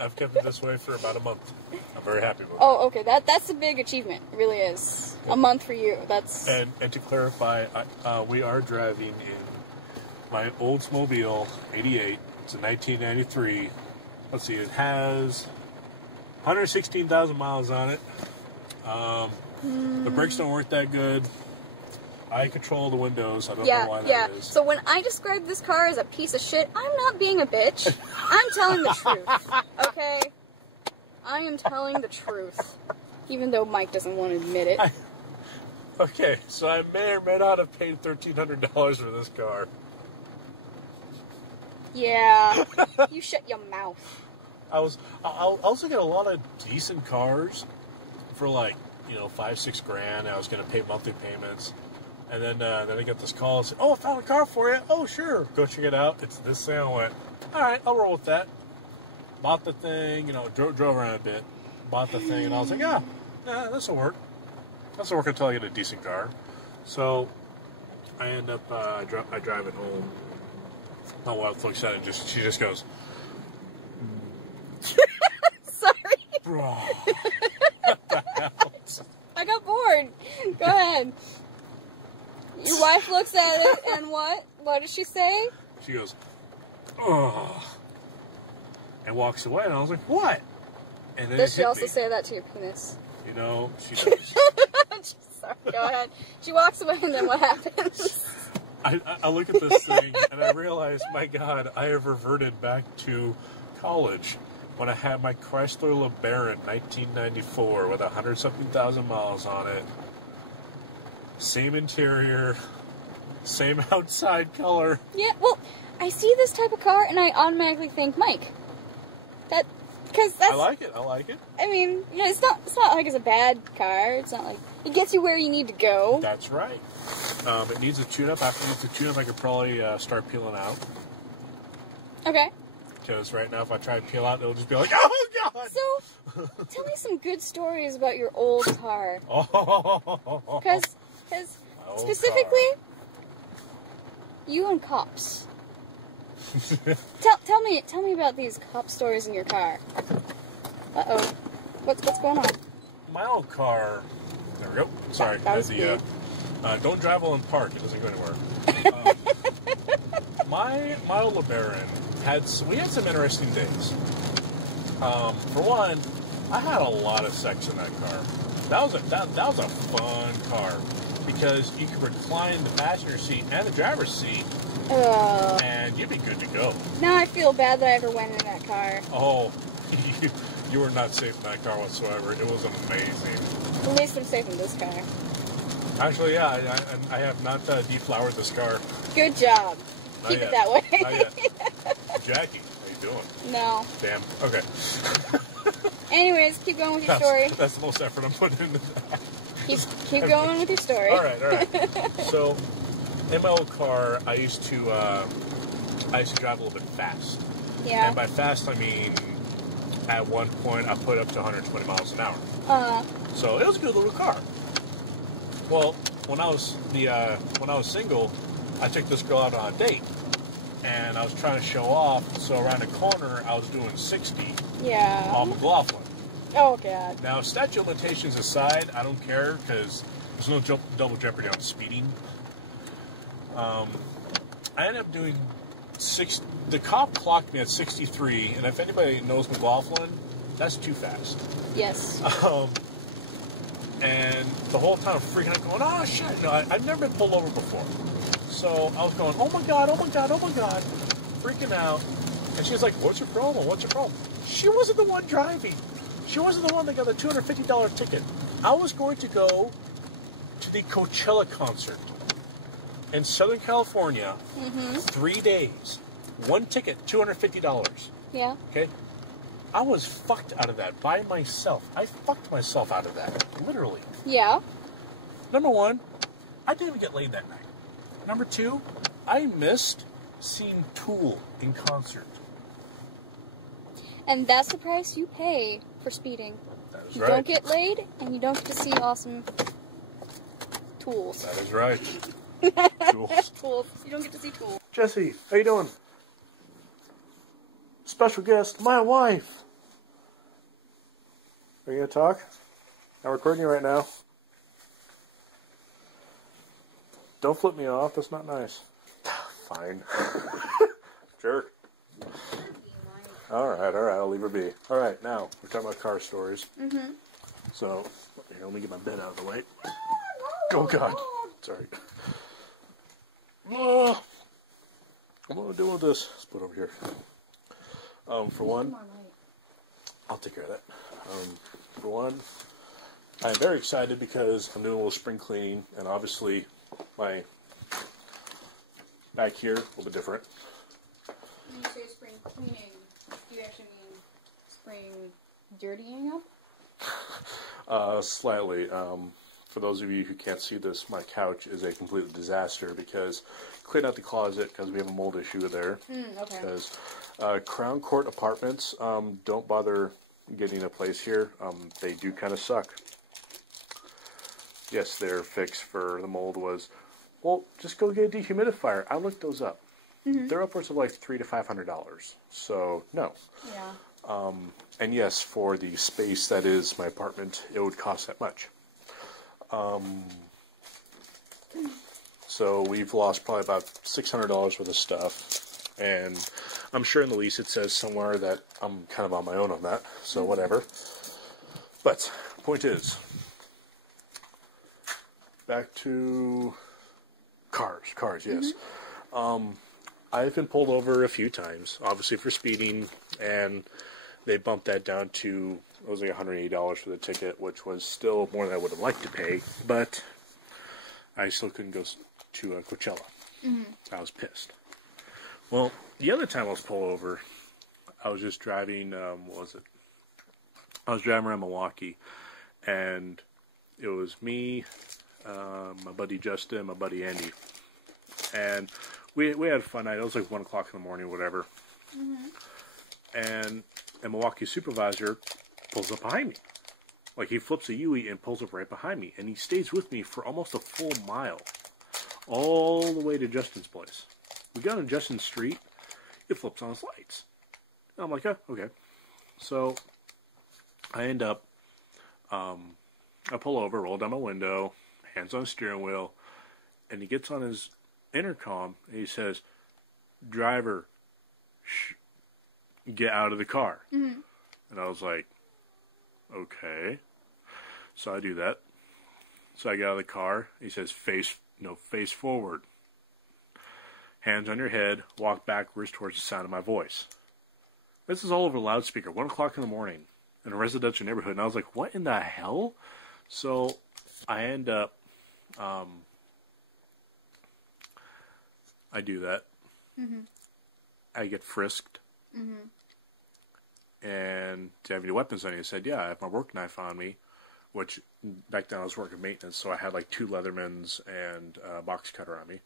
I've kept it this way for about a month. I'm very happy with it. Oh, okay, that's a big achievement. It really is. A month for you. That's. And to clarify, we are driving in my Oldsmobile 88. It's a 1993. Let's see, it has 116,000 miles on it. The brakes don't work that good. I control the windows. I don't know why that is. So when I describe this car as a piece of shit, I'm not being a bitch. I'm telling the truth. Okay? I am telling the truth. Even though Mike doesn't want to admit it. Okay, so I may or may not have paid $1,300 for this car. Yeah. You shut your mouth. I was looking at a lot of decent cars for like, $5-6 grand. I was going to pay monthly payments. And then I got this call and said, "Oh, I found a car for you." "Oh, sure. Go check it out. It's this thing." I went, "All right, I'll roll with that." Bought the thing, drove around a bit. Bought the thing, and I was like, "Yeah, this will work. This will work until I get a decent car." So I end up, I drive it home. My wife looks at it and she just goes, Sorry. "Bro, what the hell?" I got bored. Go ahead. Your wife looks at it, and what? What does she say? She goes, "Ugh," and walks away. And I was like, "What?" And then Does she hit also me. say that to your penis? She does. Sorry, go ahead. She walks away, and then what happens? I look at this thing, and I realize, my God, I have reverted back to college when I had my Chrysler LeBaron 1994 with 100-something thousand miles on it. Same interior, same outside color. Yeah, well, I see this type of car, and I automatically think Mike. Because that's... I like it. I mean, it's not like it's a bad car. It's not like... It gets you where you need to go. That's right. It needs a tune-up. After it needs a tune-up, I could probably start peeling out. Okay. Because right now, if I try to peel out, it'll just be like, "Oh, God!" So, tell me some good stories about your old car. Oh. Because specifically, you and cops. Tell me about these cop stories in your car. Uh-oh. What's going on? My old car. There we go. Sorry. That was good. Don't drive while in park. It doesn't go anywhere. My old LeBaron we had some interesting days. For one, I had a lot of sex in that car. That was a fun car because you could recline the passenger seat and the driver's seat, and you'd be good to go. Now I feel bad that I ever went in that car. Oh, you were not safe in that car whatsoever. It was amazing. At least I'm safe in this car. Actually, yeah, I have not deflowered this car. Good job. Not Keep yet. it that way. Not yet. Jackie, how you doing? No. Damn. Okay. Anyways, keep going with your story. That's the most effort I'm putting into that. Keep going with your story. All right. So, in my old car, I used to drive a little bit fast. Yeah. And by fast, I mean, at one point, I put up to 120 miles an hour. So it was a good little car. Well, when I was single, I took this girl out on a date, and I was trying to show off. So around the corner, I was doing 60. Yeah. On McLaughlin. Oh God. Now, statute of limitations aside, I don't care because there's no double jeopardy on speeding. I ended up doing the cop clocked me at 63, and if anybody knows McLaughlin, that's too fast. Yes. And the whole time I'm freaking out going, "Oh shit, no, I've never been pulled over before." So I was going, oh my God, freaking out. And she was like, "What's your problem? What's your problem?" She wasn't the one driving. She wasn't the one that got the $250 ticket. I was going to go to the Coachella concert in Southern California, 3 days. One ticket, $250. Yeah. Okay? I was fucked out of that by myself. I fucked myself out of that. Literally. Yeah. Number one, I didn't even get laid that night. Number two, I missed seeing Tool in concert. And that's the price you pay for speeding. That is You right. don't get laid, and you don't get to see awesome tools. That is right. Tools. Tools. You don't get to see tools. Jesse, how you doing? Special guest, my wife. Are you gonna talk? I'm recording you right now. Don't flip me off. That's not nice. Fine. Jerk. All right. I'll leave her be. All right. Now we're talking about car stories. Mm-hmm. So here, let me get my bed out of the way. Oh God. Sorry. What am I doing with this? Let's put it over here. For one, I'll take care of that. For one, I'm very excited because I'm doing a little spring cleaning, and obviously my back here a little bit different. When you say spring cleaning, do you actually mean spring dirtying up? Slightly. For those of you who can't see this, my couch is a complete disaster because clean out the closet because we have a mold issue there. Okay. Because Crown Court apartments don't bother getting a place here. They do kind of suck. Yes, their fix for the mold was, well, just go get a dehumidifier. I looked those up. They're upwards of like $300 to $500. So no. Yeah. And yes, for the space that is my apartment, it would cost that much. So we've lost probably about $600 worth of stuff, and I'm sure in the lease it says somewhere that I'm kind of on my own on that, so whatever. But, point is, back to cars, yes. I've been pulled over a few times, obviously for speeding, and they bumped that down to, it was like $180 for the ticket, which was still more than I would have liked to pay, but I still couldn't go to Coachella. I was pissed. Well, the other time I was pulled over, I was just driving, what was it? I was driving around Milwaukee, and it was me, my buddy Justin, my buddy Andy, and we had a fun night. It was like 1 o'clock in the morning, whatever, and a Milwaukee supervisor pulls up behind me. Like, he flips a U-turn and pulls up right behind me, and he stays with me for almost a full mile, all the way to Justin's place. We got on Justin's street, it flips on his lights. And I'm like, oh, okay. So, I end up, I pull over, roll down my window, hands on the steering wheel, and he gets on his intercom, and he says, driver, get out of the car. And I was like, okay. So I do that. So I get out of the car. He says, face forward. Hands on your head, walk backwards towards the sound of my voice. This is all over loudspeaker, 1 o'clock in the morning, in a residential neighborhood. And I was like, what in the hell? So I end up, I do that. I get frisked. And do you have any weapons on you? I said, yeah, I have my work knife on me, which back then I was working maintenance, so I had like 2 Leathermans and a box cutter on me.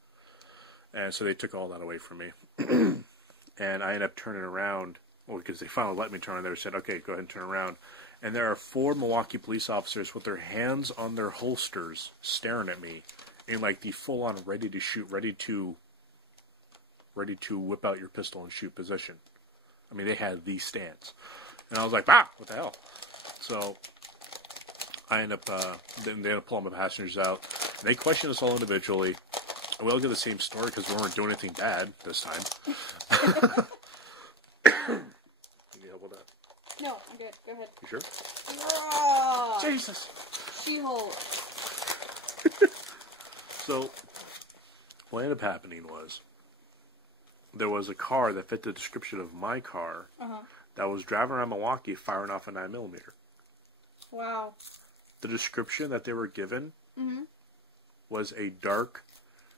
And so they took all that away from me. And I ended up turning around, well, because they finally let me turn around. They said, okay, go ahead and turn around. And there are 4 Milwaukee police officers with their hands on their holsters staring at me in like the full-on ready to shoot, ready to whip out your pistol and shoot position. I mean, they had these stance. And I was like, what the hell? So I end up, they end up pulling my passengers out. And they questioned us all individually. And we all get the same story because we weren't doing anything bad this time. You need help with that? No, I'm good. Go ahead. You sure? Oh, Jesus! She-Hulk. So, what ended up happening was, there was a car that fit the description of my car that was driving around Milwaukee firing off a 9mm. Wow. The description that they were given was a dark,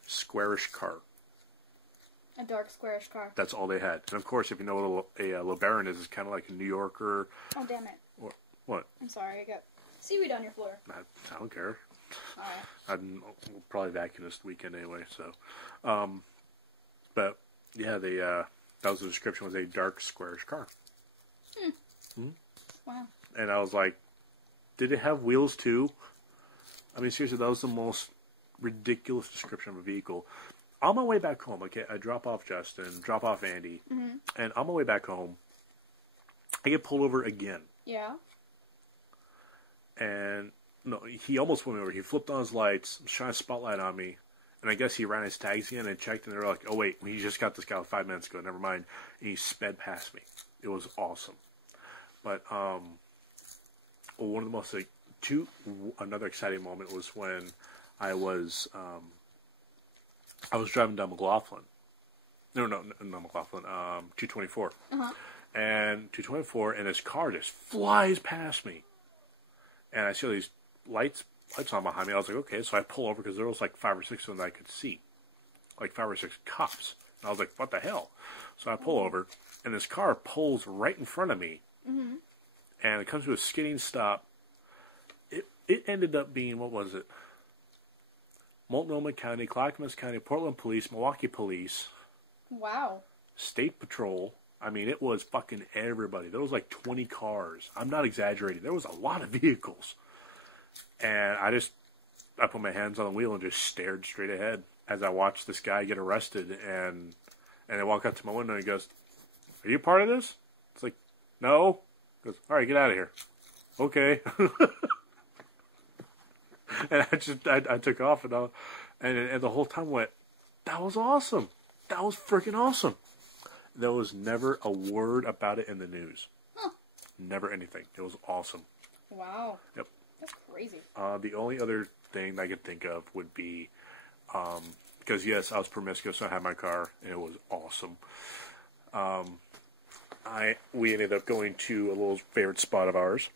squarish car. A dark, squarish car. That's all they had. And of course, if you know what a LeBaron is, it's kind of like a New Yorker. Oh, damn it. Or, what? I'm sorry, I got seaweed on your floor. I don't care. Alright. I'll probably vacuum this weekend anyway, so. But, yeah, they, that was the description, was a dark, squarish car. Wow. And I was like, did it have wheels too? I mean, seriously, that was the most ridiculous description of a vehicle. On my way back home, okay, I drop off Justin, drop off Andy, and on my way back home, I get pulled over again. Yeah. And, no, he almost went me over. He flipped on his lights, shined a spotlight on me, and I guess he ran his tags again and checked, and they were like, oh, wait, we just got this guy 5 minutes ago, never mind. And he sped past me. It was awesome. But, one of the most, another exciting moment was when I was driving down McLaughlin. No, McLaughlin, 224. And 224, and his car just flies past me. And I see all these lights on behind me. I was like, okay, so I pull over because there was like 5 or 6 of them that I could see. Like 5 or 6 cops. And I was like, what the hell? So I pull over, and this car pulls right in front of me. And it comes to a skidding stop. It ended up being, what was it? Multnomah County, Clackamas County, Portland Police, Milwaukee Police. Wow. State Patrol. I mean, it was fucking everybody. There was like 20 cars. I'm not exaggerating. There was a lot of vehicles. And I put my hands on the wheel and just stared straight ahead as I watched this guy get arrested. And I walk up to my window and he goes, are you part of this? It's like, no. He goes, all right, get out of here. Okay. And I took off and the whole time went, that was awesome. That was freaking awesome. There was never a word about it in the news. Huh. Never anything. It was awesome. Wow. Yep. That's crazy. The only other thing I could think of would be, because yes, I was promiscuous, so I had my car, and it was awesome. We ended up going to a little favorite spot of ours,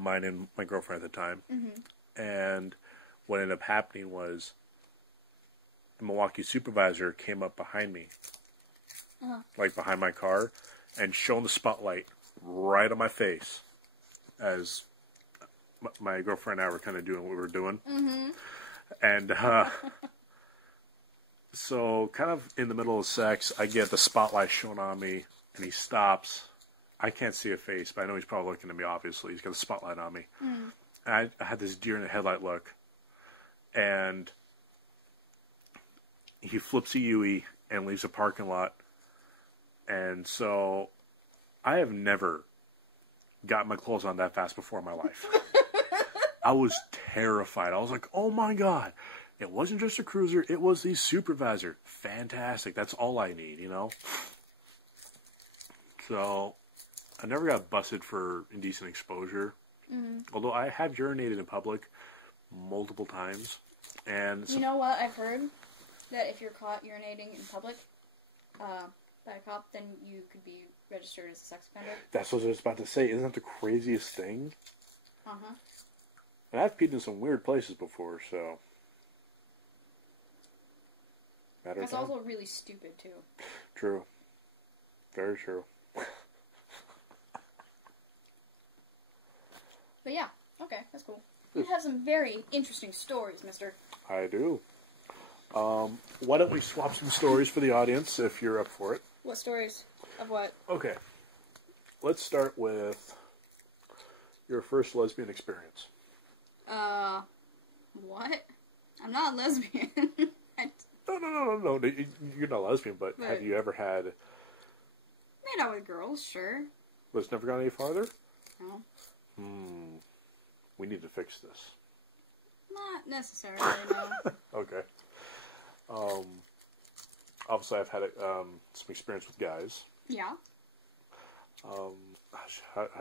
mine and my girlfriend at the time. And what ended up happening was the Milwaukee supervisor came up behind me, like behind my car, and shone the spotlight right on my face as my girlfriend and I were kind of doing what we were doing. And so kind of in the middle of sex, I get the spotlight shown on me, and he stops. I can't see a face, but I know he's probably looking at me, obviously. He's got the spotlight on me. And I had this deer in the headlight look, and he flips a U-ey and leaves a parking lot. And so I have never got my clothes on that fast before in my life. I was terrified. I was like, oh my God. It wasn't just a cruiser. It was the supervisor. Fantastic. That's all I need, you know? So I never got busted for indecent exposure. Although I have urinated in public multiple times. And you know what? I've heard that if you're caught urinating in public by a cop, then you could be registered as a sex offender. That's what I was about to say. Isn't that the craziest thing? And I've peed in some weird places before, so... That's also really stupid, too. True. Very true. But yeah, okay, that's cool. You have some very interesting stories, mister. I do. Why don't we swap some stories for the audience, if you're up for it? What stories? Of what? Okay. Let's start with your first lesbian experience. What? I'm not a lesbian. No. You're not a lesbian, but have you ever had... Made out with girls, sure. But it's never gone any farther? No. We need to fix this. Not necessarily, no. Okay. Obviously, I've had some experience with guys. Yeah. How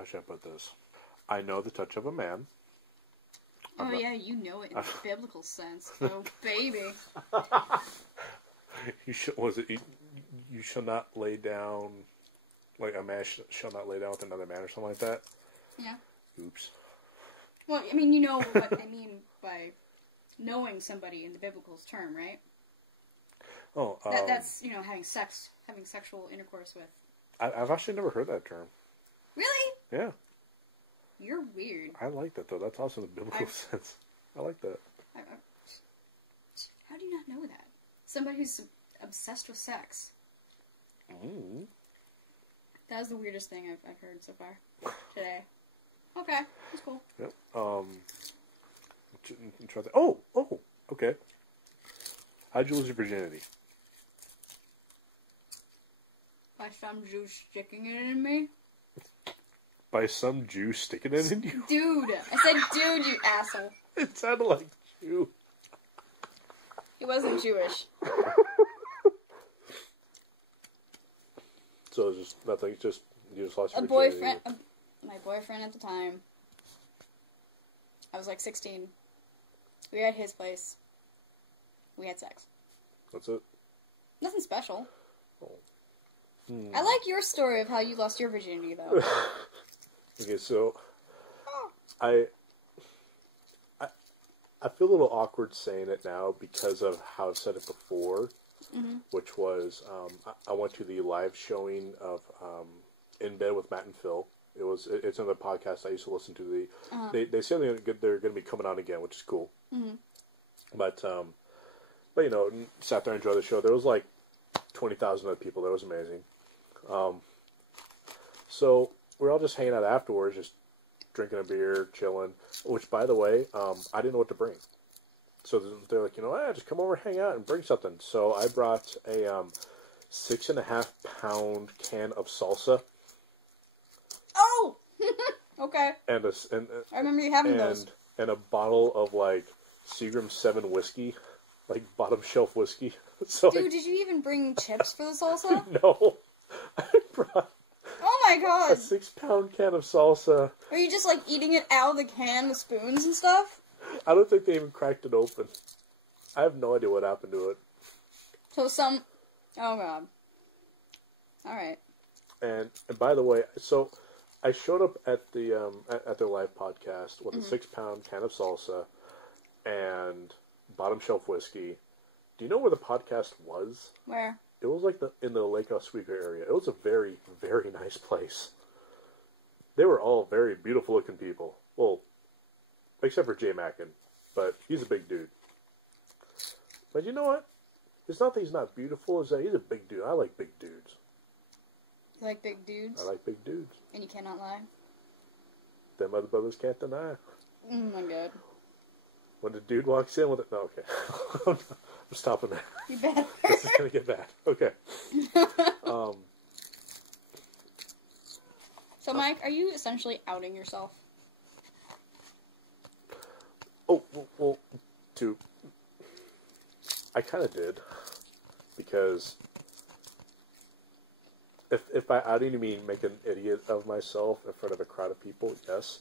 should I put this? I know the touch of a man. Oh, yeah, you know it in the biblical sense. Oh, baby. You shall not lay down, like a man shall not lay down with another man or something like that? Yeah. Oops. Well, I mean, you know what I mean by knowing somebody in the biblical term, right? Oh, that's, you know, having sexual intercourse with. I've actually never heard that term. Really? Yeah. You're weird. I like that, though. That's awesome in the biblical sense. I like that. How do you not know that? Somebody who's obsessed with sex. That was the weirdest thing I've heard so far today. Okay, that's cool. Yep. Okay. How'd you lose your virginity? By some Jew sticking it in me? By some Jew sticking it in you? Dude! I said dude, you asshole. It sounded like Jew. He wasn't Jewish. So it's just nothing, just you just lost your A virginity. boyfriend, my boyfriend at the time, I was like 16. We were at his place. We had sex. That's it? Nothing special. Oh. I like your story of how you lost your virginity, though. Okay, so I feel a little awkward saying it now because of how I've said it before, which was I went to the live showing of In Bed with Matt and Phil. It's another podcast I used to listen to. They say they're going to be coming on again, which is cool. But you know, sat there and enjoyed the show. There was like 20,000 other people. That was amazing. So we're all just hanging out afterwards, just drinking a beer, chilling. Which, by the way, I didn't know what to bring. So they're like, you know, just come over, hang out, and bring something. So I brought a 6.5 pound can of salsa. Oh! Okay. And I remember you having those. And a bottle of like Seagram 7 whiskey, like bottom shelf whiskey. So Dude, did you even bring chips for the salsa? No, I brought Oh my a god! 6 pound can of salsa. Are you just like eating it out of the can with spoons and stuff? I don't think they even cracked it open. I have no idea what happened to it. So some... Oh god. Alright. And by the way, so I showed up at the at their live podcast with a 6 pound can of salsa and bottom shelf whiskey. Do you know where the podcast was? Where? It was like in the Lake Oswego area. It was a very, very nice place. They were all very beautiful looking people. Well, except for Jay Mackin, but he's a big dude. But you know what? It's not that he's not beautiful, it's that he's a big dude. I like big dudes. You like big dudes? I like big dudes. And you cannot lie? Them other brothers can't deny. Oh my god. When the dude walks in with it... No, okay. I'm stopping there. You better. This is going to get bad. Okay. So, Mike, are you essentially outing yourself? Oh, well, I kind of did. Because if by outing you mean make an idiot of myself in front of a crowd of people, yes.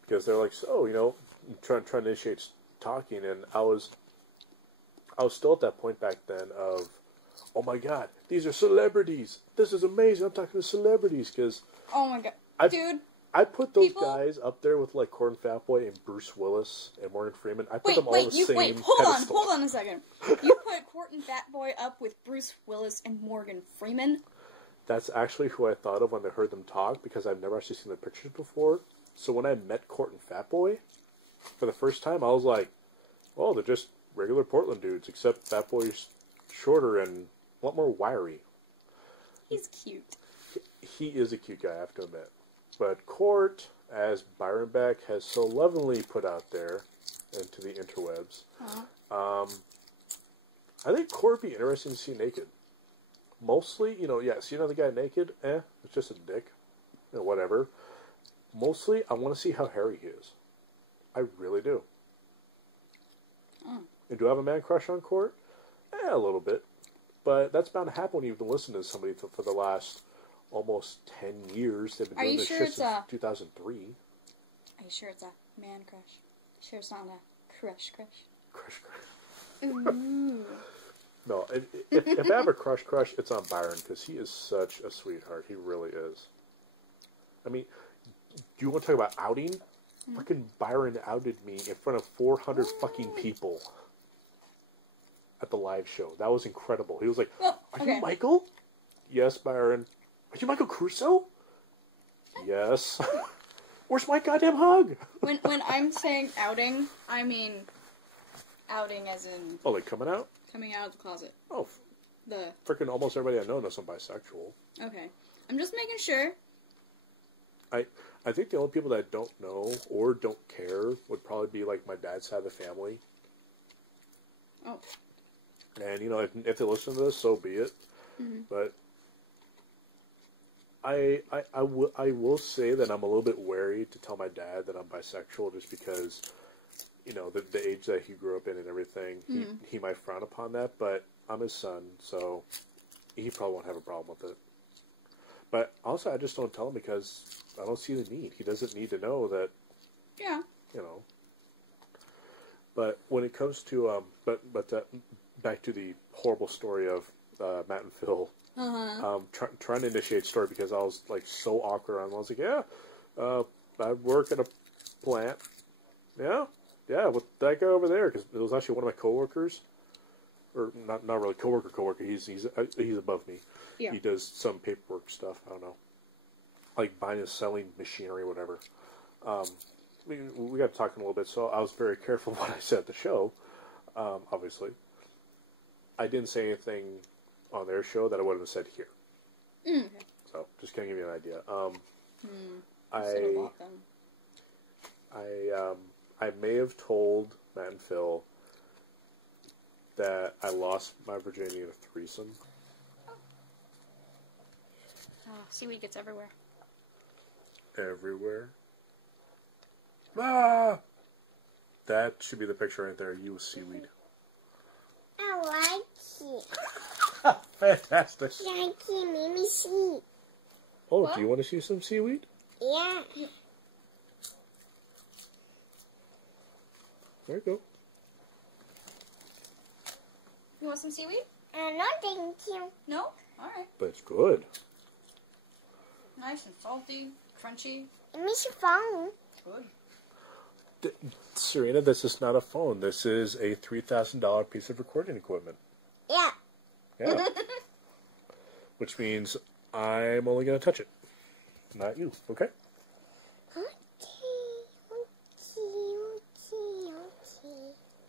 Because they're like, so, you know, trying to initiate talking, and I was still at that point back then of, oh my god, these are celebrities. This is amazing. I'm talking to celebrities because Oh my god. Dude. I put those people- guys up there with like Corn Fatboy and Bruce Willis and Morgan Freeman. I put them all Wait, on the same hold on a second. You put Court and Fatboy up with Bruce Willis and Morgan Freeman? That's actually who I thought of when I heard them talk because I've never actually seen the pictures before. So when I met Court and Fatboy for the first time, I was like, oh, they're just regular Portland dudes, except Fatboy's shorter and a lot more wiry. He's cute. He is a cute guy, I have to admit. But Court, as Byron Beck has so lovingly put out there into the interwebs, I think Court would be interesting to see naked. Mostly, you know, yeah, see another guy naked, it's just a dick. You know, whatever. Mostly, I want to see how hairy he is. I really do. And do I have a man crush on Court? A little bit. But that's bound to happen when you've been listening to somebody for the last almost 10 years. They've been Are doing you this sure shit it's since a- 2003. Are you sure it's a man crush? Sure it's not a crush? Crush. Ooh. No, if I have a crush, it's on Byron, because he is such a sweetheart. He really is. I mean, do you want to talk about outing? Fucking Byron outed me in front of 400 fucking people at the live show. That was incredible. He was like, Are you Michael? Yes, Byron. Are you Michael Crusoe? Yes. Where's my goddamn hug? When I'm saying outing, I mean outing as in Oh, like coming out? coming out of the closet. Oh, freaking almost everybody I know knows I'm bisexual. Okay. I'm just making sure. I think the only people that don't know or don't care would probably be like my dad's side of the family. Oh. And you know, if they listen to this, so be it. Mm-hmm. But I will say that I'm a little bit wary to tell my dad that I'm bisexual, just because, you know, the age that he grew up in and everything, he might frown upon that. But I'm his son, so he probably won't have a problem with it. But also, I just don't tell him because I don't see the need. He doesn't need to know that. Yeah. You know. But when it comes to back to the horrible story of Matt and Phil. Trying to initiate story because I was like so awkward on. I was like, yeah, I work at a plant. Yeah, with that guy over there, because it was actually one of my coworkers, or not really coworker. He's above me. Yeah. He does some paperwork stuff. I don't know, like buying and selling machinery, or whatever. We got talking a little bit, so I was very careful what I said at the show. Obviously, I didn't say anything on their show that I would have said here. Okay. So, just kind of give you an idea. I may have told Matt and Phil that I lost my virginity in a threesome. Oh, seaweed gets everywhere. Everywhere? Ah! That should be the picture right there. You with seaweed. I like it. Fantastic. Like it, made me see. Oh, what? Do you want to see some seaweed? Yeah. There you go. You want some seaweed? No, thank you. No? Alright. But it's good. Nice and salty, crunchy. It makes your phone. Good. Serena, this is not a phone. This is a $3,000 piece of recording equipment. Yeah. Yeah. Which means I'm only going to touch it. Not you, okay? Okay.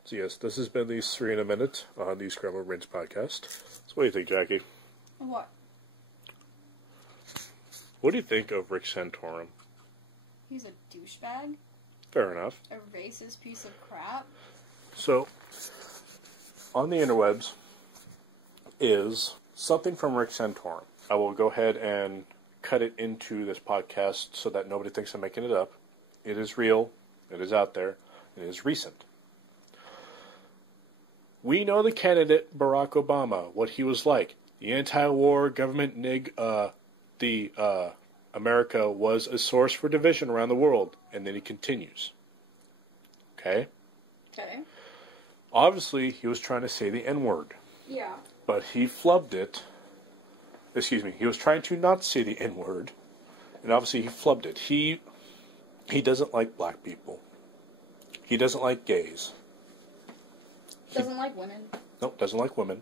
So yes, this has been the Serena Minute on the Scrambled Brains podcast. So what do you think, Jackie? What? What do you think of Rick Santorum? He's a douchebag. Fair enough. A racist piece of crap. So, on the interwebs is something from Rick Santorum. I will go ahead and cut it into this podcast so that nobody thinks I'm making it up. It is real. It is out there. It is recent. We know the candidate Barack Obama, what he was like. The anti-war government America was a source for division around the world. And then he continues. Okay? Okay. Obviously, he was trying to say the N-word. Yeah. But he flubbed it. Excuse me. He was trying to not say the N-word. And obviously, he flubbed it. He doesn't like black people. He doesn't like gays. Doesn't like women. Nope, doesn't like women.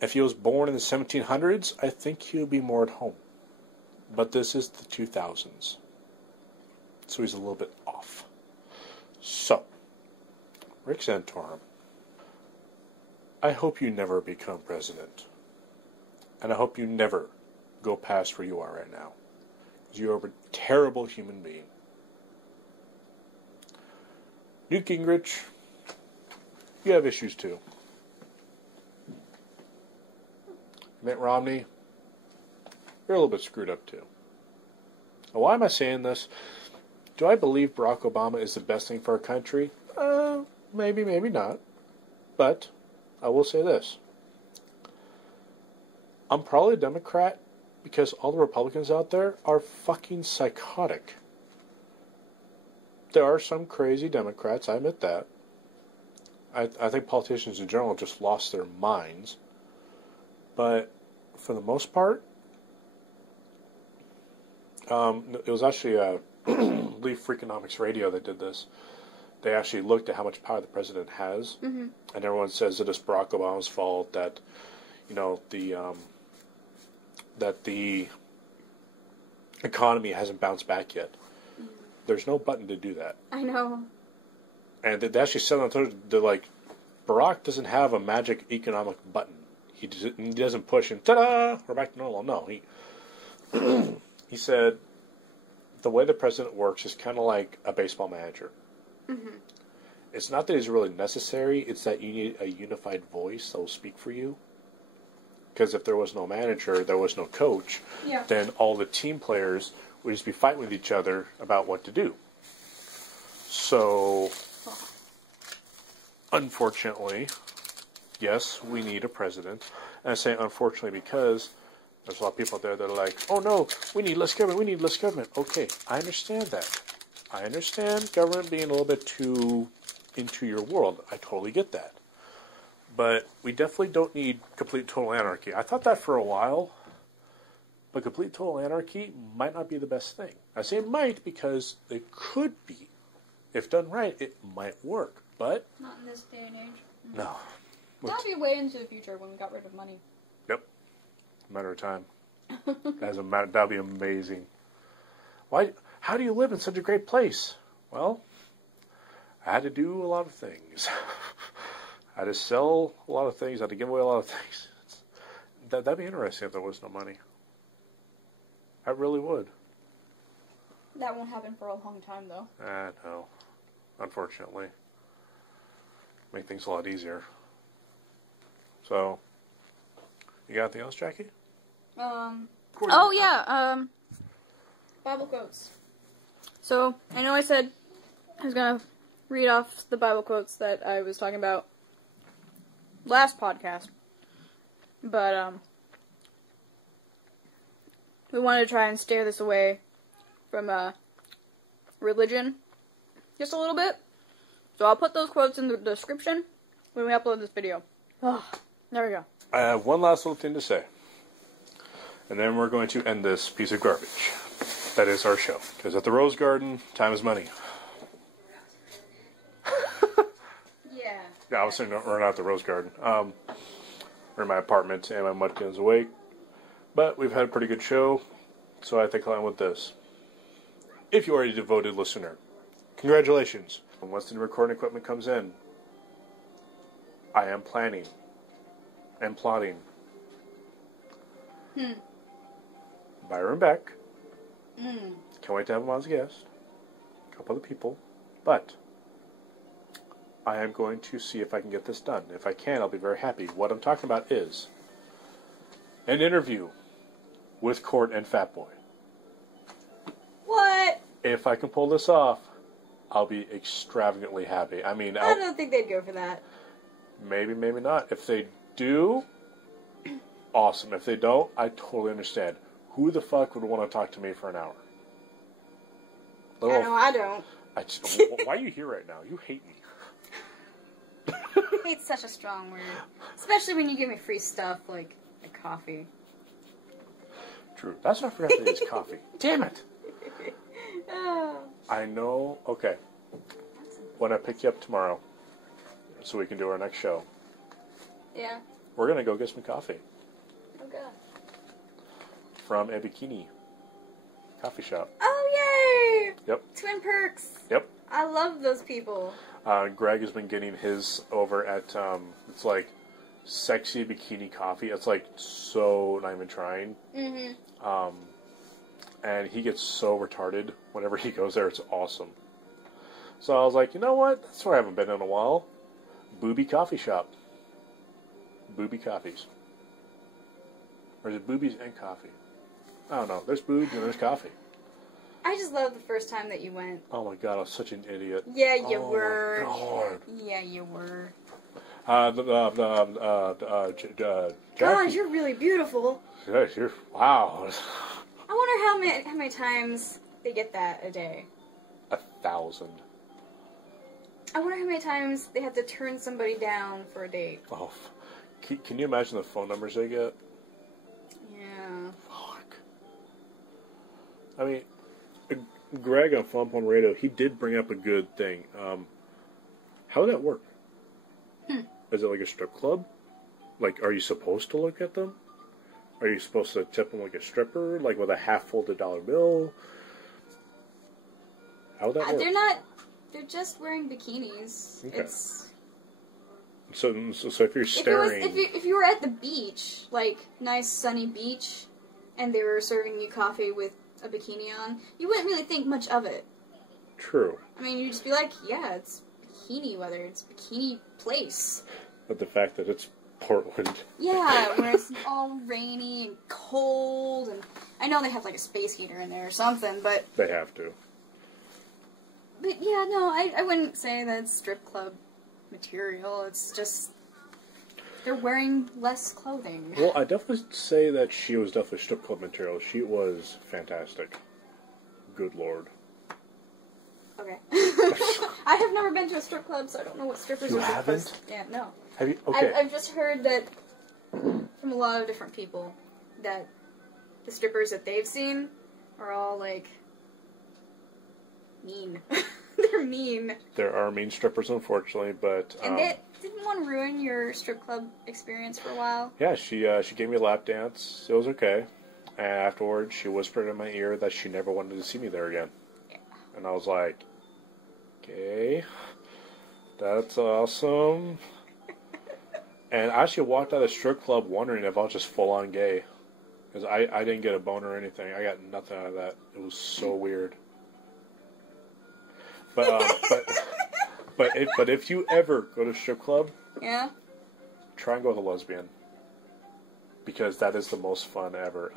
If he was born in the 1700s, I think he would be more at home. But this is the 2000s. So he's a little bit off. So, Rick Santorum, I hope you never become president. And I hope you never go past where you are right now. Because you are a terrible human being. Newt Gingrich, you have issues too. Mitt Romney, you're a little bit screwed up too. Now, why am I saying this? Do I believe Barack Obama is the best thing for our country? Maybe, maybe not. But I will say this. I'm probably a Democrat because all the Republicans out there are fucking psychotic. There are some crazy Democrats, I admit that. I think politicians in general just lost their minds. But for the most part, it was actually Leaf Freakonomics Radio that did this. They actually looked at how much power the president has, and everyone says that it's Barack Obama's fault that, you know, that the economy hasn't bounced back yet. There's no button to do that. I know. And they actually said on Twitter, they're like, Barack doesn't have a magic economic button. He doesn't push and ta-da, we're back to normal. No, he said the way the president works is kind of like a baseball manager. Mm-hmm. It's not that he's really necessary, it's that you need a unified voice that will speak for you. Because if there was no manager, there was no coach, then all the team players would just be fighting with each other about what to do. So, unfortunately, yes, we need a president. And I say unfortunately because there's a lot of people out there that are like, oh no, we need less government, we need less government. Okay, I understand that. I understand government being a little bit too into your world. I totally get that. But we definitely don't need complete total anarchy. I thought that for a while, but complete total anarchy might not be the best thing. I say might because it could be. If done right, it might work. But not in this day and age. No. That'll be way into the future when we got rid of money. Yep. Matter of time. That'll be amazing. Why? How do you live in such a great place? Well, I had to do a lot of things. I had to sell a lot of things. I had to give away a lot of things. That'd be interesting if there was no money. I really would. That won't happen for a long time, though. No. Unfortunately. Make things a lot easier. So, you got anything else, Jackie? Oh, yeah, Bible quotes. So, I know I said I was gonna read off the Bible quotes that I was talking about last podcast. But, we wanted to try and steer this away from, religion just a little bit. So I'll put those quotes in the description when we upload this video. Oh, there we go. I have one last little thing to say. And then we're going to end this piece of garbage. That is our show. Because at the Rose Garden, time is money. Yeah, I was saying we're not at the Rose Garden. We're in my apartment and my mudkin's awake. But we've had a pretty good show. So I think I'll end with this. If you are a devoted listener, congratulations. And once the new recording equipment comes in, I am planning and plotting. Byron Beck. Can't wait to have him on as a guest. A couple other people. But I am going to see if I can get this done. If I can, I'll be very happy. What I'm talking about is an interview with Court and Fatboy. What? If I can pull this off, I'll be extravagantly happy. I mean, I don't think they'd go for that. Maybe, maybe not. If they do, awesome. If they don't, I totally understand. Who the fuck would want to talk to me for an hour? I know I don't. Why are you here right now? You hate me. Hate's such a strong word. Especially when you give me free stuff like coffee. True. That's what I forgot to use coffee. Damn it. I know. Okay. When I pick you up tomorrow, so we can do our next show. Yeah. We're going to go get some coffee. Oh, God. From a bikini coffee shop. Oh, yay! Yep. Twin Perks. Yep. I love those people. Greg has been getting his over at, it's like sexy bikini coffee. It's like so not even trying. Mm-hmm. And he gets so retarded whenever he goes there. It's awesome. So I was like, you know what? That's where I haven't been in a while. Booby Coffee Shop. Booby Coffees. Or is it boobies and coffee? I don't know. There's boobs and there's coffee. I just love the first time that you went. Oh my god, I was such an idiot. Yeah, you were. God. Yeah, you were. Jackie. You're really beautiful. Yes, wow. I wonder how many times they get that a day. 1,000. I wonder how many times they have to turn somebody down for a date. Oh, can you imagine the phone numbers they get? Yeah. Fuck. I mean, Greg on Fun Pump Radio, he did bring up a good thing. How would that work? Is it like a strip club? Like, are you supposed to look at them? Are you supposed to tip them like a stripper? Like with a half-folded dollar bill? How would that work? They're just wearing bikinis. Okay. So if you're staring... If you were at the beach, like, nice sunny beach, and they were serving you coffee with a bikini on, you wouldn't really think much of it. True. I mean, you'd just be like, yeah, it's bikini weather, it's bikini place. But the fact that it's Portland... Yeah, where it's all rainy and cold, and I know they have, like, a space heater in there or something, but... They have to. But, yeah, no, I wouldn't say that it's strip club material, it's just... They're wearing less clothing. Well, I definitely say that she was definitely strip club material. She was fantastic. Good lord. Okay. I have never been to a strip club, so I don't know what strippers You are. haven't? Yeah, no. Have you? Okay. I've just heard that from a lot of different people that the strippers that they've seen are all, like, mean. They're mean. There are mean strippers, unfortunately, but... And didn't one ruin your strip club experience for a while? Yeah, she gave me a lap dance. It was okay. And afterwards, she whispered in my ear that she never wanted to see me there again. Yeah. And I was like, okay, that's awesome. And I actually walked out of the strip club wondering if I was just full-on gay. Because I didn't get a boner or anything. I got nothing out of that. It was so weird. But if you ever go to a strip club, Yeah? try and go with a lesbian. Because that is the most fun ever.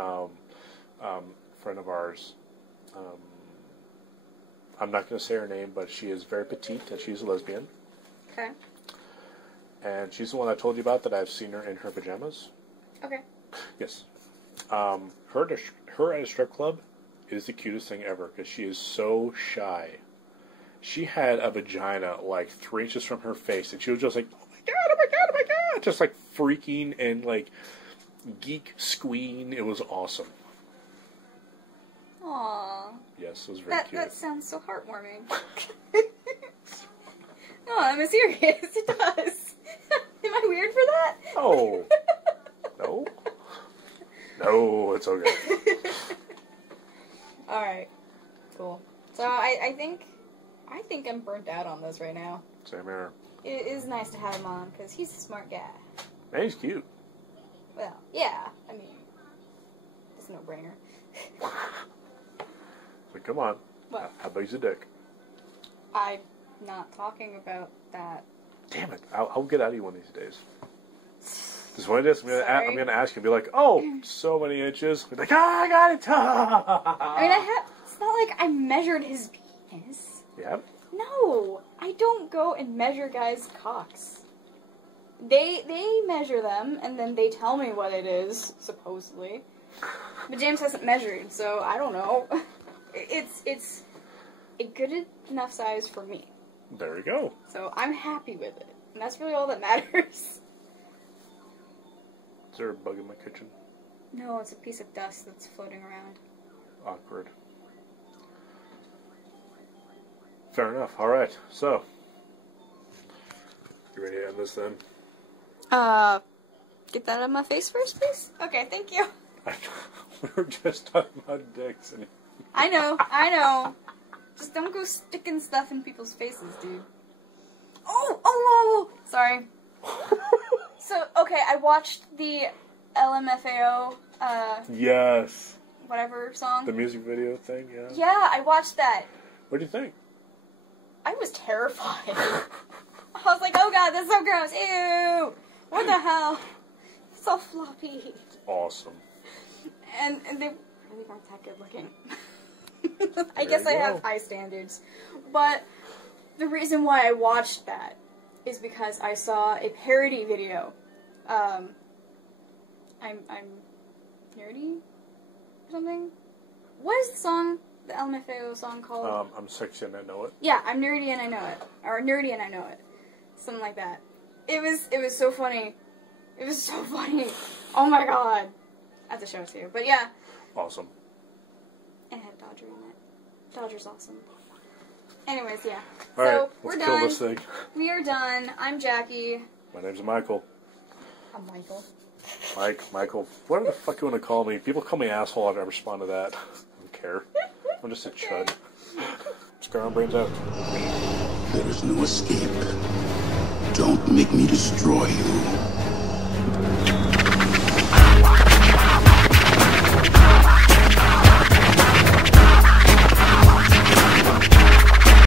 Friend of ours, I'm not going to say her name, but she is very petite and she's a lesbian. Okay. And she's the one I told you about that I've seen her in her pajamas. Okay. Yes. Her at a strip club is the cutest thing ever because she is so shy. She had a vagina like 3 inches from her face, and she was just like, oh my god, oh my god, oh my god, just like freaking and like geek squeeing. It was awesome. Aww. Yes, it was very cute. That sounds so heartwarming. No, I'm serious. It does. Am I weird for that? Oh. No. No, it's okay. Alright. Cool. So I think I'm burnt out on this right now. Same here. It is nice to have him on, because he's a smart guy. And he's cute. Well, yeah. I mean, it's a no-brainer. So come on. What? How big's a dick? I'm not talking about that. Damn it. I'll get out of you one of these days. This one is, I'm Sorry. gonna ask you and be like, oh, so many inches. Be like, I got it. I mean, it's not like I measured his penis. Yeah. No, I don't go and measure guys' cocks. They measure them, and then they tell me what it is, supposedly. But James hasn't measured, so I don't know. It's a good enough size for me. There you go. So I'm happy with it. And that's really all that matters. Is there a bug in my kitchen? No, it's a piece of dust that's floating around. Awkward. Fair enough. Alright, so. You ready to end this then? Get that out of my face first, please? Okay, thank you. We were just talking about dicks. And... I know. Just don't go sticking stuff in people's faces, dude. Oh! Sorry. So, okay, I watched the LMFAO, Yes. whatever song. The music video thing, yeah. Yeah, I watched that. What do you think? I was terrified. I was like, oh god, that's so gross. Ew! What the hell? It's so floppy. It's awesome. And they really weren't that good looking. I There guess you I go. have high standards. But the reason why I watched that is because I saw a parody video. I'm nerdy or something? What is the song, the LMFAO song called? I'm sexy and I know it. Yeah, I'm nerdy and I know it. Or nerdy and I know it. Something like that. It was so funny. It was so funny. Oh my god. I have to show it to you. But yeah. Awesome. And it had Dodger in it. Dodger's awesome. Anyways, yeah. Alright, So, we're let's kill done. this thing. We are done. I'm Jackie. My name's Michael. I'm Michael. Michael, whatever the fuck you want to call me. People call me asshole, I respond to that. I don't care. I'm just a chud. Scrum brains out. There is no escape. Don't make me destroy you.